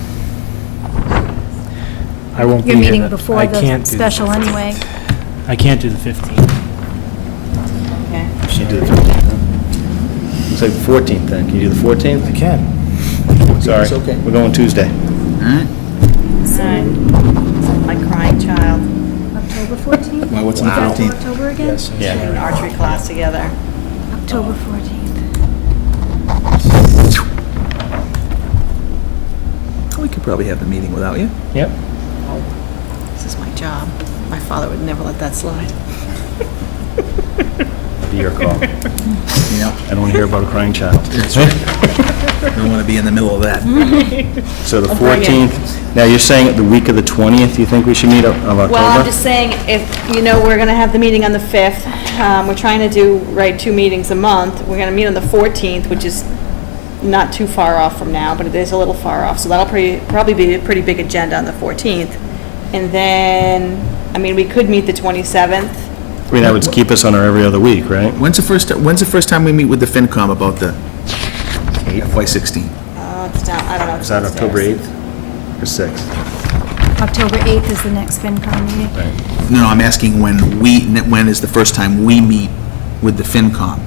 I won't be You're here. meeting before I the can't do special anyway. I can't do the 15th. Okay. Should do the 15th, huh? Looks like the 14th then. Can you do the 14th? I can. Sorry. It's okay. We're going Tuesday. All right. My crying child. October 14th? Well, what's on the Is that 15th? October again? Yes. We're in an archery class together. October 14th. We could probably have the meeting without you. Yep. This is my job. My father would never let that slide. Be your call. Yeah. I don't want to hear about a crying child. That's right. Don't want to be in the middle of that. So the I'll bring it. 14th, now you're saying the week of the 20th, you think we should meet of October? Well, I'm just saying, if, we're going to have the meeting on the 5th. We're trying to do, 2 meetings a month. We're going to meet on the 14th, which is not too far off from now, but it is a little far off. So that'll probably be a pretty big agenda on the 14th. And then, we could meet the 27th. I mean, that would keep us on our every other week, right? When's the first time we meet with the FinCom about the FY16? It's down, I don't know. Is that October 8th or 6th? October 8th is the next FinCom meeting. Right. No, I'm asking when is the first time we meet with the FinCom?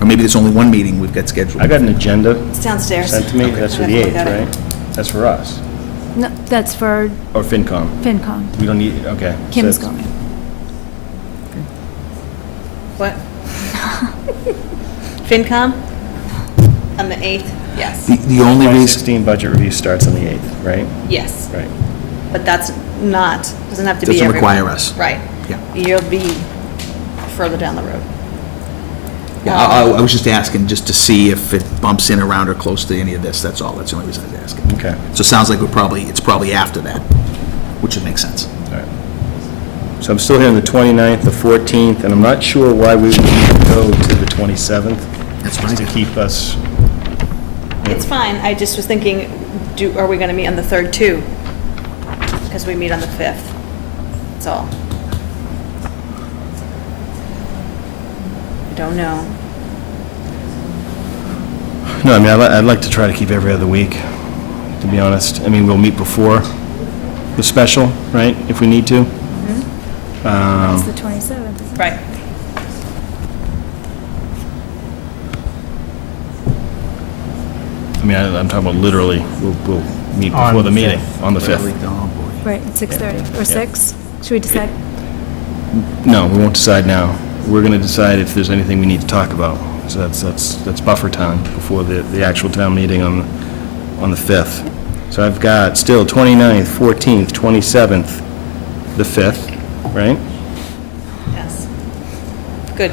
Or maybe there's only one meeting we've got scheduled. I got an agenda It's downstairs. sent to me, that's for the I'd have to 8th, look at right? That's for us, No, that's for or FinCom. FinCom. We don't need, okay. so Kim's that's- going. What? FinCom? On the 8th? Yes. The only reason, 2016 budget review starts on the 8th, right? Yes. Right. But that's not, doesn't have to be Doesn't everyone. require us. Right. Yeah. You'll be further down the road. yeah, I was just asking just to see if it bumps in around or close to any of this, that's all, that's the only reason I was asking. Okay. So it sounds like it's probably after that, which would make sense. All right. So I'm still here on the 29th, the 14th, and I'm not sure why we would need to go to the 27th. That's Just to fine. keep us, It's fine, I just was thinking, are we gonna meet on the 3rd too? Because we meet on the 5th. That's all. I don't know. no, I mean, I'd like to try to keep every other week, to be honest. I mean, we'll meet before the special, right, if we need to. It's the 27th, isn't it? Right. I mean, I'm talking about literally, we'll meet On before the the meeting, 5th. on the Really, 5th. oh, boy. Right, at 6:30, or 6? Should we decide? No, we won't decide now. We're going to decide if there's anything we need to talk about. So that's buffer time before the actual town meeting on the 5th. So I've got still 29th, 14th, 27th, the 5th, right? Yes. Good.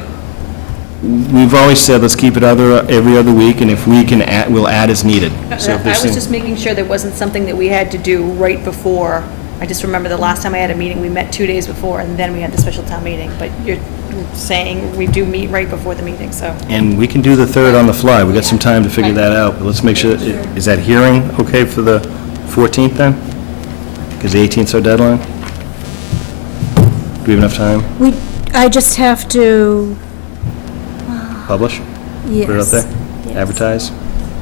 we've always said, let's keep it every other week, and if we can add, we'll add as needed. So if I there's was just making sure there wasn't something that we had to do right before. I just remember the last time I had a meeting, we met 2 days before, and then we had the special town meeting. But you're saying we do meet right before the meeting, so. And we can do the 3rd on the fly. We got some time to figure that out, but let's make sure, is that hearing okay for the 14th then? Because the 18th's our deadline? Do we have enough time? I just have to, Publish? yes. Put it out there? Yes. Advertise?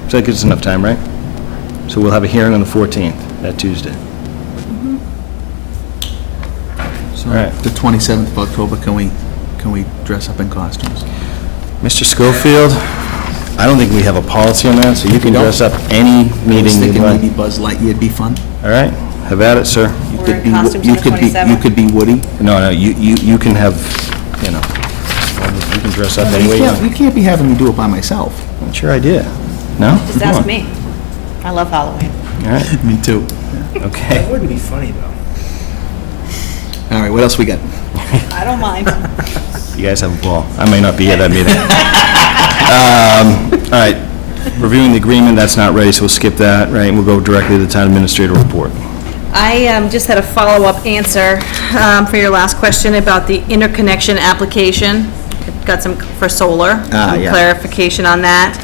So that gives us enough time, right? So we'll have a hearing on the 14th, that Tuesday. So All right. the 27th of October, can we dress up in costumes? Mr. Schofield, I don't think we have a policy on that, so you can dress up any I was meeting you'd thinking like. maybe Buzz Lightyear'd be fun. All right, have at it, sir. You We're could in be costumes you on the could be 27th. you could be Woody. No, you can have, you know, you can dress up any way you want. You can't be having me do it by myself. What's your idea? No? Just Come ask on. me. I love Halloween. All right, Me too. okay. That would be funny, though. All right, what else we got? I don't mind. You guys have a ball. I may not be at that meeting. All right, reviewing the agreement, that's not ready, so we'll skip that, right? We'll go directly to the town administrator report. I just had a follow-up answer for your last question about the interconnection application. Got some for solar. Some yeah. clarification on that.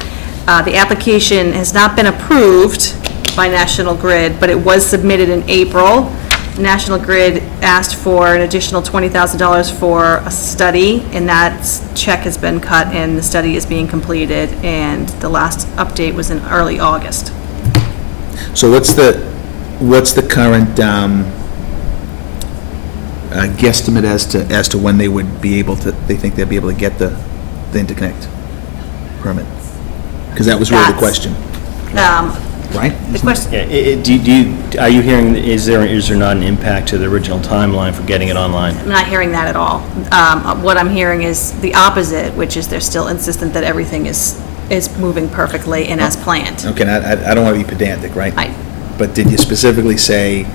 The application has not been approved by National Grid, but it was submitted in April. National Grid asked for an additional $20,000 for a study, and that check has been cut, and the study is being completed, and the last update was in early August. So what's the current guesstimate as to when they would be able to? They think they'll be able to get the interconnect permit? Because that was really the question, right? The question, Yeah, are you hearing, is there not an impact to the original timeline for getting it online? I'm not hearing that at all. What I'm hearing is the opposite, which is they're still insistent that everything is moving perfectly and as planned. Okay, I don't want to be pedantic, right? Right. But did you specifically say,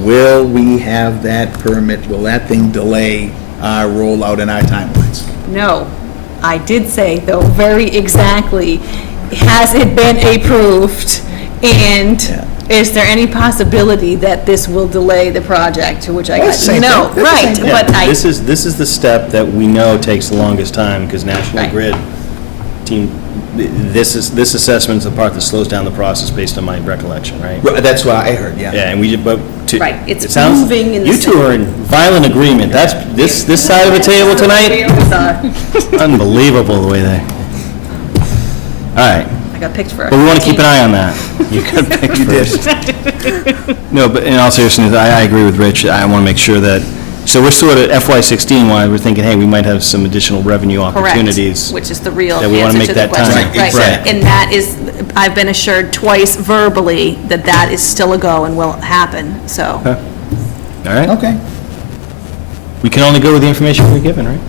will we have that permit, will that thing delay our rollout and our timelines? No, I did say, though, very exactly, has it been approved? And is there any possibility that this will delay the project? To which I got, no, right, Yeah, but I, this is the step that we know takes the longest time, because National Right. Grid team, this assessment is the part that slows down the process based on my recollection, right? Right, that's what I heard, yeah. Yeah, and Right, it's it sounds- moving in the You two same- are in violent agreement. That's, this side of the table we tonight, always are. unbelievable the way they, all right. I got picked for it. But we want to keep an eye on that. You got picked first. No, but in all seriousness, I agree with Rich. I want to make sure that, so we're sort of FY16 wise, we're thinking, hey, we might have some additional revenue opportunities. Correct, which is the real that we wanna answer make to the that time. question. Right, exactly. And that is, I've been assured twice verbally that that is still a go and will happen, so. Okay. All right? Okay. We can only go with the information we're given, right?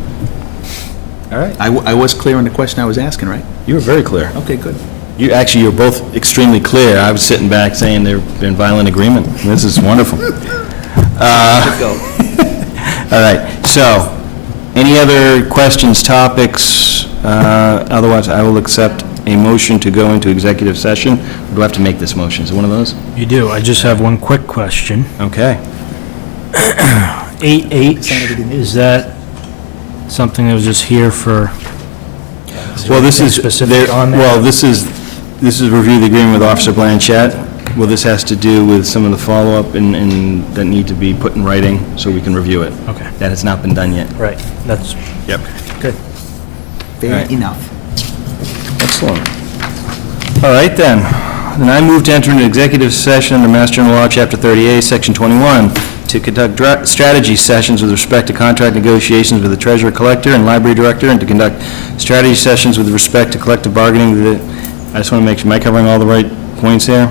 All right. I was clear on the question I was asking, right? You were very clear. Okay, good. You're both extremely clear. I was sitting back saying they're in violent agreement. This is wonderful. All right, so, any other questions, topics? Otherwise, I will accept a motion to go into executive session. Or do I have to make this motion? Is it one of those? You do. I just have one quick question. Okay. 8H, is that something that was just here for? Well, this is, specific on that? well, this is review the agreement with Officer Blanchett. Well, this has to do with some of the follow-up and that need to be put in writing so we can review it. Okay. That has not been done yet. Right, that's Yep. good. Fair Right. enough. Excellent. All right, then. Then I move to enter into executive session under Mass General Law, Chapter 30A, Section 21, to conduct strategy sessions with respect to contract negotiations with the treasurer collector and library director, and to conduct strategy sessions with respect to collective bargaining with the, I just want to make sure, am I covering all the right points here?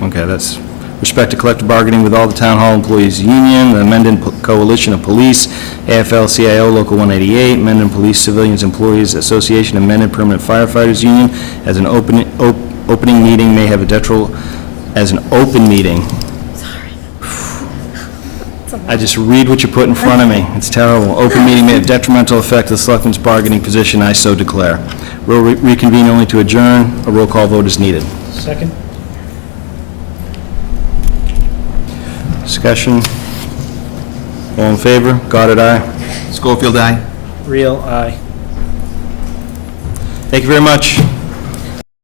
Okay, that's respect to collective bargaining with all the town hall employees union, the Mendon Coalition of Police, AFL-CIO Local 188, Mendon Police Civilians Employees Association, and Mendon Permanent Firefighters Union, as an opening meeting may have a detrimental, as an open meeting. It's a I just read what you put in front of me. It's terrible. Open meeting may have detrimental effect to the selectmen's bargaining position, I so declare. We'll reconvene only to adjourn. A roll call vote is needed. Second? Discussion? All in favor? Goddard, aye. Schofield, aye? Real, aye. Thank you very much.